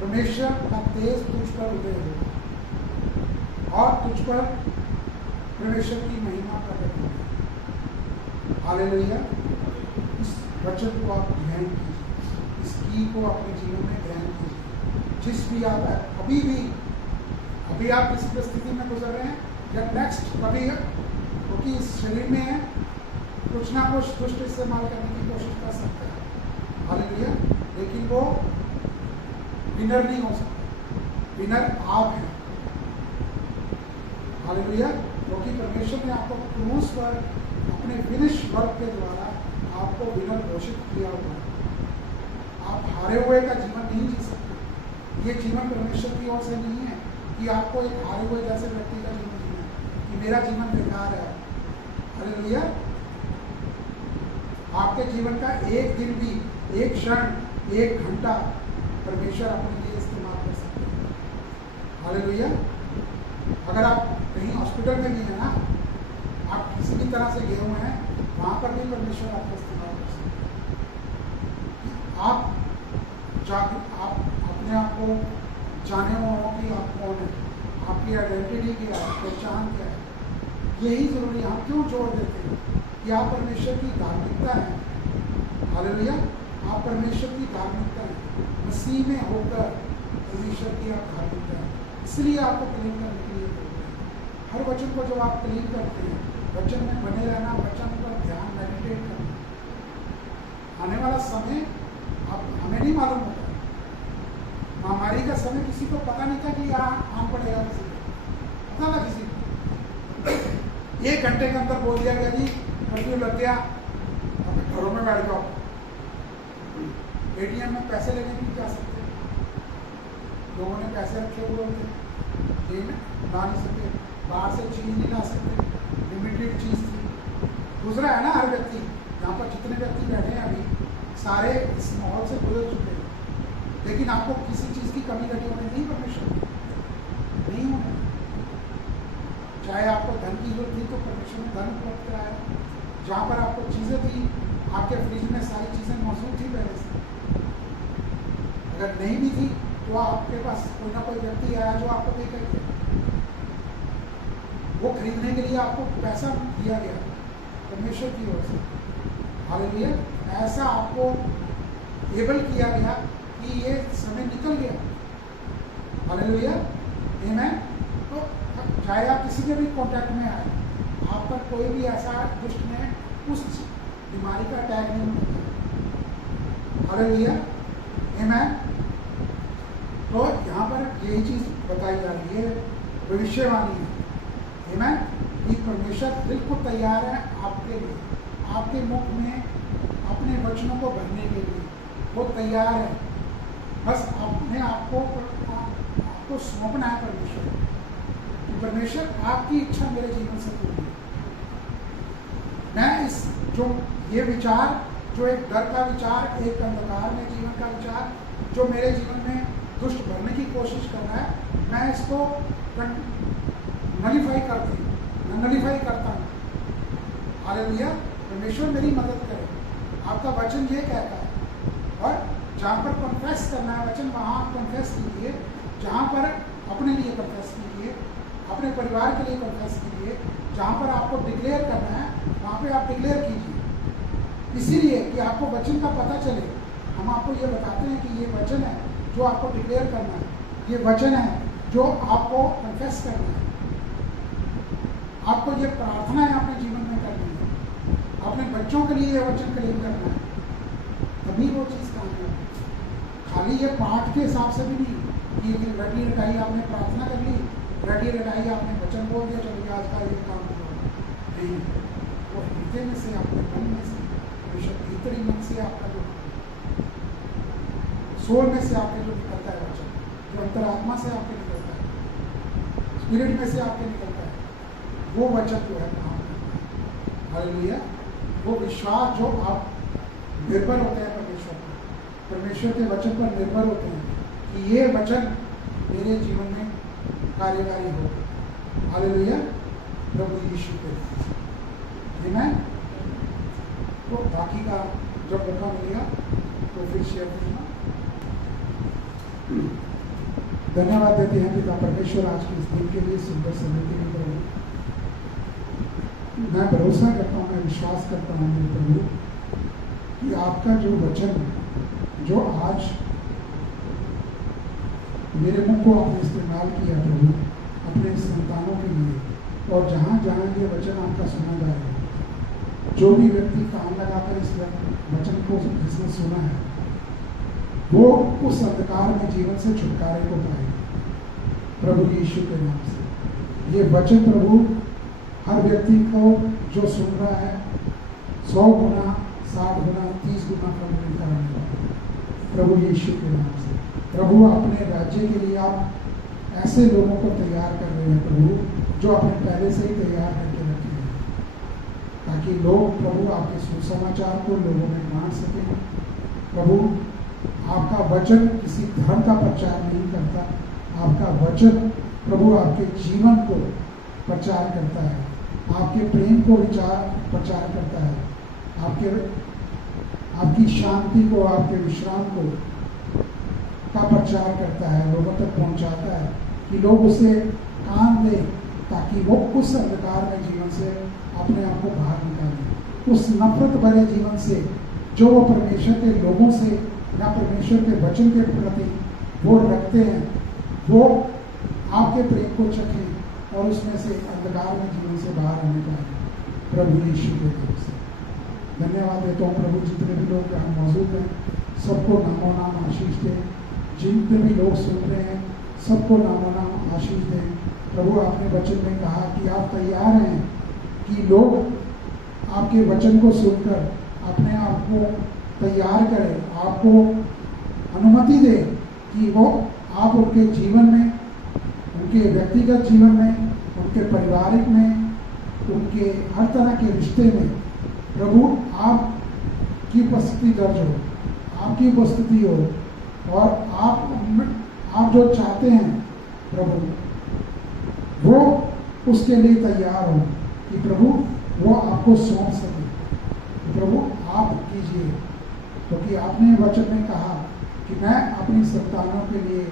परमेश्वर का तेज तुझ पर उदय हो और तुझ पर परमेश्वर की महिमा प्रकट होगी। हालेलुया। इस वचन को आप ध्यान कीजिए, इस की को अपने जीवन में ध्यान कीजिए। जिस भी आप अभी आप किसी परिस्थिति में गुजर रहे हैं या नेक्स्ट कभी, क्योंकि इस शरीर में है, कुछ ना कुछ दुष्ट इस्तेमाल करने की कोशिश कर सकता है। हालेलुया। लेकिन वो विनर नहीं हो सकता, विनर आप हैं। हालेलुया। क्योंकि परमेश्वर ने आपको क्रूस पर अपने फिनिश वर्क के द्वारा आपको विनर घोषित किया हुआ है। आप हारे हुए का जीवन नहीं जी सकते। ये जीवन परमेश्वर की ओर से नहीं है कि आपको एक हारे हुए जैसे व्यक्ति का जीवन जीना है कि मेरा जीवन बेकार है। हालेलुया। आपके जीवन का एक दिन भी, एक क्षण, एक घंटा परमेश्वर अपने लिए इस्तेमाल कर सकते हैं। हालेलुया। अगर आप कहीं हॉस्पिटल में भी है ना, आप किसी भी तरह से गए हुए हैं, वहां पर भी परमेश्वर आपका इस्तेमाल कर सकते हैं। आप अपने आप को जाने हो कि आप कौन है, आपकी आइडेंटिटी क्या है, पहचान क्या है, यही जरूरी है। हम क्यों जोड़ देते हैं कि आप परमेश्वर की धार्मिकता है। हालेलुया। आप परमेश्वर की धार्मिकता है, मसीह में होकर परमेश्वर की आप धार्मिकता है, इसलिए आपको क्लीन करने के लिए बोलते हैं। हर वचन को जब आप क्लीन करते हैं, वचन में बने रहना, वचन पर ध्यान, मेडिटेट करना, आने वाला समय आप हमें नहीं मालूम होता। महामारी का समय किसी को पता नहीं था कि यहाँ आम पड़ेगा, किसी को पता था, किसी को 1 घंटे के अंदर बोल दिया गया जी कर्फ्यू लग गया, अब घरों में बैठ जाओ। एटीएम में पैसे लेने नहीं जा सकते, लोगों ने पैसे रखे हुए थे, ला नहीं सकते, बाहर से चीज नहीं ला सकते, लिमिटेड चीज थी। दूसरा है ना, हर व्यक्ति, यहाँ पर जितने व्यक्ति बैठे हैं अभी सारे इस माहौल से गुजर चुके हैं, लेकिन आपको किसी चीज की कमी घटी होने नहीं, परमेश्वर नहीं होने। चाहे आपको धन की जरूरत थी तो परमेश्वर ने धन उपलब्ध कराया, जहाँ पर आपको चीजें थी, आपके फ्रिज में सारी चीजें मौजूद थी पहले से। अगर नहीं भी थी तो आपके पास कोई ना कोई व्यक्ति आया जो आपको दे करके, वो खरीदने के लिए आपको पैसा दिया गया परमेश्वर की ओर से। हालेलुया। ऐसा आपको एबल किया गया कि ये समय निकल गया। हालेलुया। आमीन। तो चाहे आप किसी के भी कांटेक्ट में आए, आप पर कोई भी ऐसा दुष्ट ने उस बीमारी का अटैक नहीं होता। हालेलुया। आमीन। तो यहाँ पर यही चीज बताई जा रही है, भविष्यवाणी है। आमीन। कि परमेश्वर बिल्कुल तैयार है आपके लिए, आपके मुख में अपने वचनों को भरने के लिए वो तैयार है। बस अपने आपको सौंपना है परमेश्वर कि परमेश्वर आपकी इच्छा मेरे जीवन से पूरी है। मैं इस जो ये विचार, जो एक डर का विचार, एक अंधकार में जीवन का विचार, जो मेरे जीवन में दुष्ट भरने की कोशिश कर रहा है, मैं इसको नलीफाई करता हूँ। हालेलुया। परमेश्वर मेरी मदद करे। आपका वचन ये कहता है, और जहाँ पर कन्फेस करना है वचन, वहाँ आप कन्फेस कीजिए। जहाँ पर अपने लिए कन्फेस कीजिए, अपने परिवार के लिए कन्फेस कीजिए। जहाँ पर आपको डिक्लेयर करना है वहाँ पे आप डिक्लेयर कीजिए, इसीलिए कि आपको वचन का पता चले। हम आपको ये बताते हैं कि ये वचन है जो आपको डिक्लेयर करना है, ये वचन है जो आपको कन्फेस करना है, आपको ये प्रार्थना है अपने जीवन में करनी है, अपने बच्चों के लिए ये वचन क्लेम करना है, तभी वो चीज़ कामयाब है। खाली ये पाठ के हिसाब से भी नहीं कि रटी रटाई आपने प्रार्थना कर ली, रटी रटाई आपने वचन बोल दिया, चलो आज का ये काम करो, नहीं। वो हृदय में से, अपने मन में से, भीतरी मन से आपका जो सोल में से आपके जो निकलता है वचन, जो अंतरात्मा से आपके निकलता है, स्पिरिट में से आपके निकलता है, वो वचन जो है काम करता है। हालेलुया। वो विश्वास जो आप निर्भर होते हैं परमेश्वर पर, परमेश्वर के वचन पर निर्भर होते हैं कि ये वचन मेरे जीवन में कार्यकारी हो। हालेलुया। प्रभु यीशु के आमेन। तो बाकी का जब मौका मिलेगा तो फिर शेयर करना। धन्यवाद देते हैं पिता परमेश्वर आज के इस दिन के लिए, सुंदर समय के लिए प्रभु। मैं भरोसा करता हूँ, मैं विश्वास करता हूँ मेरे प्रभु कि आपका जो वचन जो आज मेरे मुख को आपने इस्तेमाल किया प्रभु अपने संतानों के लिए, और जहाँ जहाँ ये वचन आपका सुना जा रहा है, जो भी व्यक्ति काम लगाकर इस वचन को जिसने सुना है वो उस अंधकार में जीवन से छुटकारे को पाए प्रभु यीशु के नाम से। ये वचन प्रभु हर व्यक्ति को जो सुन रहा है 100 गुना 60 गुना 30 गुना फल मिलता रहेगा प्रभु यीशु के नाम से। प्रभु अपने राज्य के लिए आप ऐसे लोगों को तैयार कर रहे हैं प्रभु जो आपने पहले से ही तैयार करके रखे हैं, ताकि लोग प्रभु आपके सुसमाचार को लोगों में बांट सकें। प्रभु आपका वचन किसी धर्म का प्रचार नहीं करता, आपका वचन प्रभु आपके जीवन को प्रचार करता है, आपके प्रेम को प्रचार करता है, आपकी शांति को, आपके विश्राम को का प्रचार करता है, लोगों तक पहुंचाता है कि लोग उसे कान दें, ताकि वो उस अंधकार में जीवन से अपने आप को बाहर निकालें, उस नफरत भरे जीवन से जो वो परमेश्वर के लोगों से या परमेश्वर के वचन के प्रति वो रखते हैं, वो आपके प्रेम को चखें और उसमें से अंधकार में जीवन से बाहर आने पाए प्रभु यीशु के नाम से। धन्यवाद देता हूँ प्रभु, जितने भी लोग यहाँ मौजूद हैं सबको नामों नाम आशीष दें, जितने भी लोग सुन रहे हैं सबको नामों नाम आशीष दें। प्रभु आपने वचन में कहा कि आप तैयार हैं कि लोग आपके वचन को सुनकर अपने आप को तैयार करें, आपको अनुमति दें कि वो आप उनके जीवन में, उनके व्यक्तिगत जीवन में, उनके पारिवारिक में, उनके हर तरह के रिश्ते में प्रभु आपकी उपस्थिति दर्ज हो, आपकी उपस्थिति हो, और आप जो चाहते हैं प्रभु वो उसके लिए तैयार हो कि प्रभु वो आपको सौंप सके। प्रभु आप कीजिए, क्योंकि आपने वचन में कहा कि मैं अपनी संतानों के लिए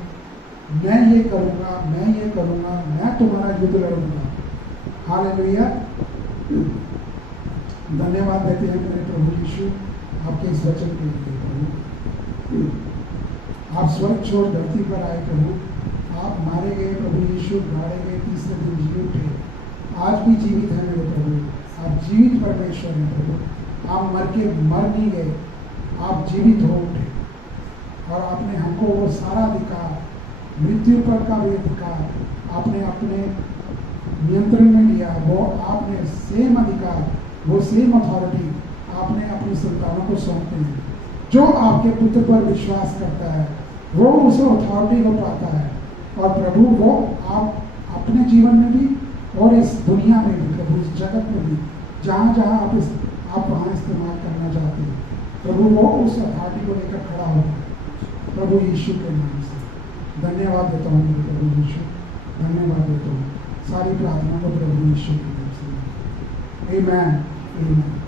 मैं ये करूँगा, मैं ये करूँगा, मैं तुम्हारा युद्ध लड़ूंगा। हालेलुया। धन्यवाद देते हैं मेरे प्रभु यीशु आपके इस वचन के लिए प्रभु। आप स्वर्ग छोड़ धरती पर आए प्रभु, आप मारे गए प्रभु यीशु, गाड़े गए, तीसरे दिन जी उठे, आज भी जीवित है मेरे प्रभु। आप जीवित परमेश्वर हैं प्रभु, आप मर नहीं गए, आप जीवित हो उठे, और आपने हमको वो सारा अधिकार, मृत्यु पर का भी अधिकार आपने अपने नियंत्रण में लिया। वो आपने सेम अधिकार, वो सेम अथॉरिटी आपने अपनी संतानों को सौंपते हैं। जो आपके पुत्र पर विश्वास करता है वो उस अथॉरिटी को पाता है, और प्रभु वो आप अपने जीवन में भी और इस दुनिया में भी प्रभु, इस जगत में भी जहाँ जहाँ आप वहाँ इस्तेमाल करना चाहते हैं प्रभु, वो उस अथॉरिटी को लेकर खड़ा होता है प्रभु यीशु के नाम से। धन्यवाद देता हूँ मेरे प्रभु यीशु, धन्यवाद देता हूँ। सारी प्रार्थना को प्रभु यीशु के नाम से। आमीन, आमीन।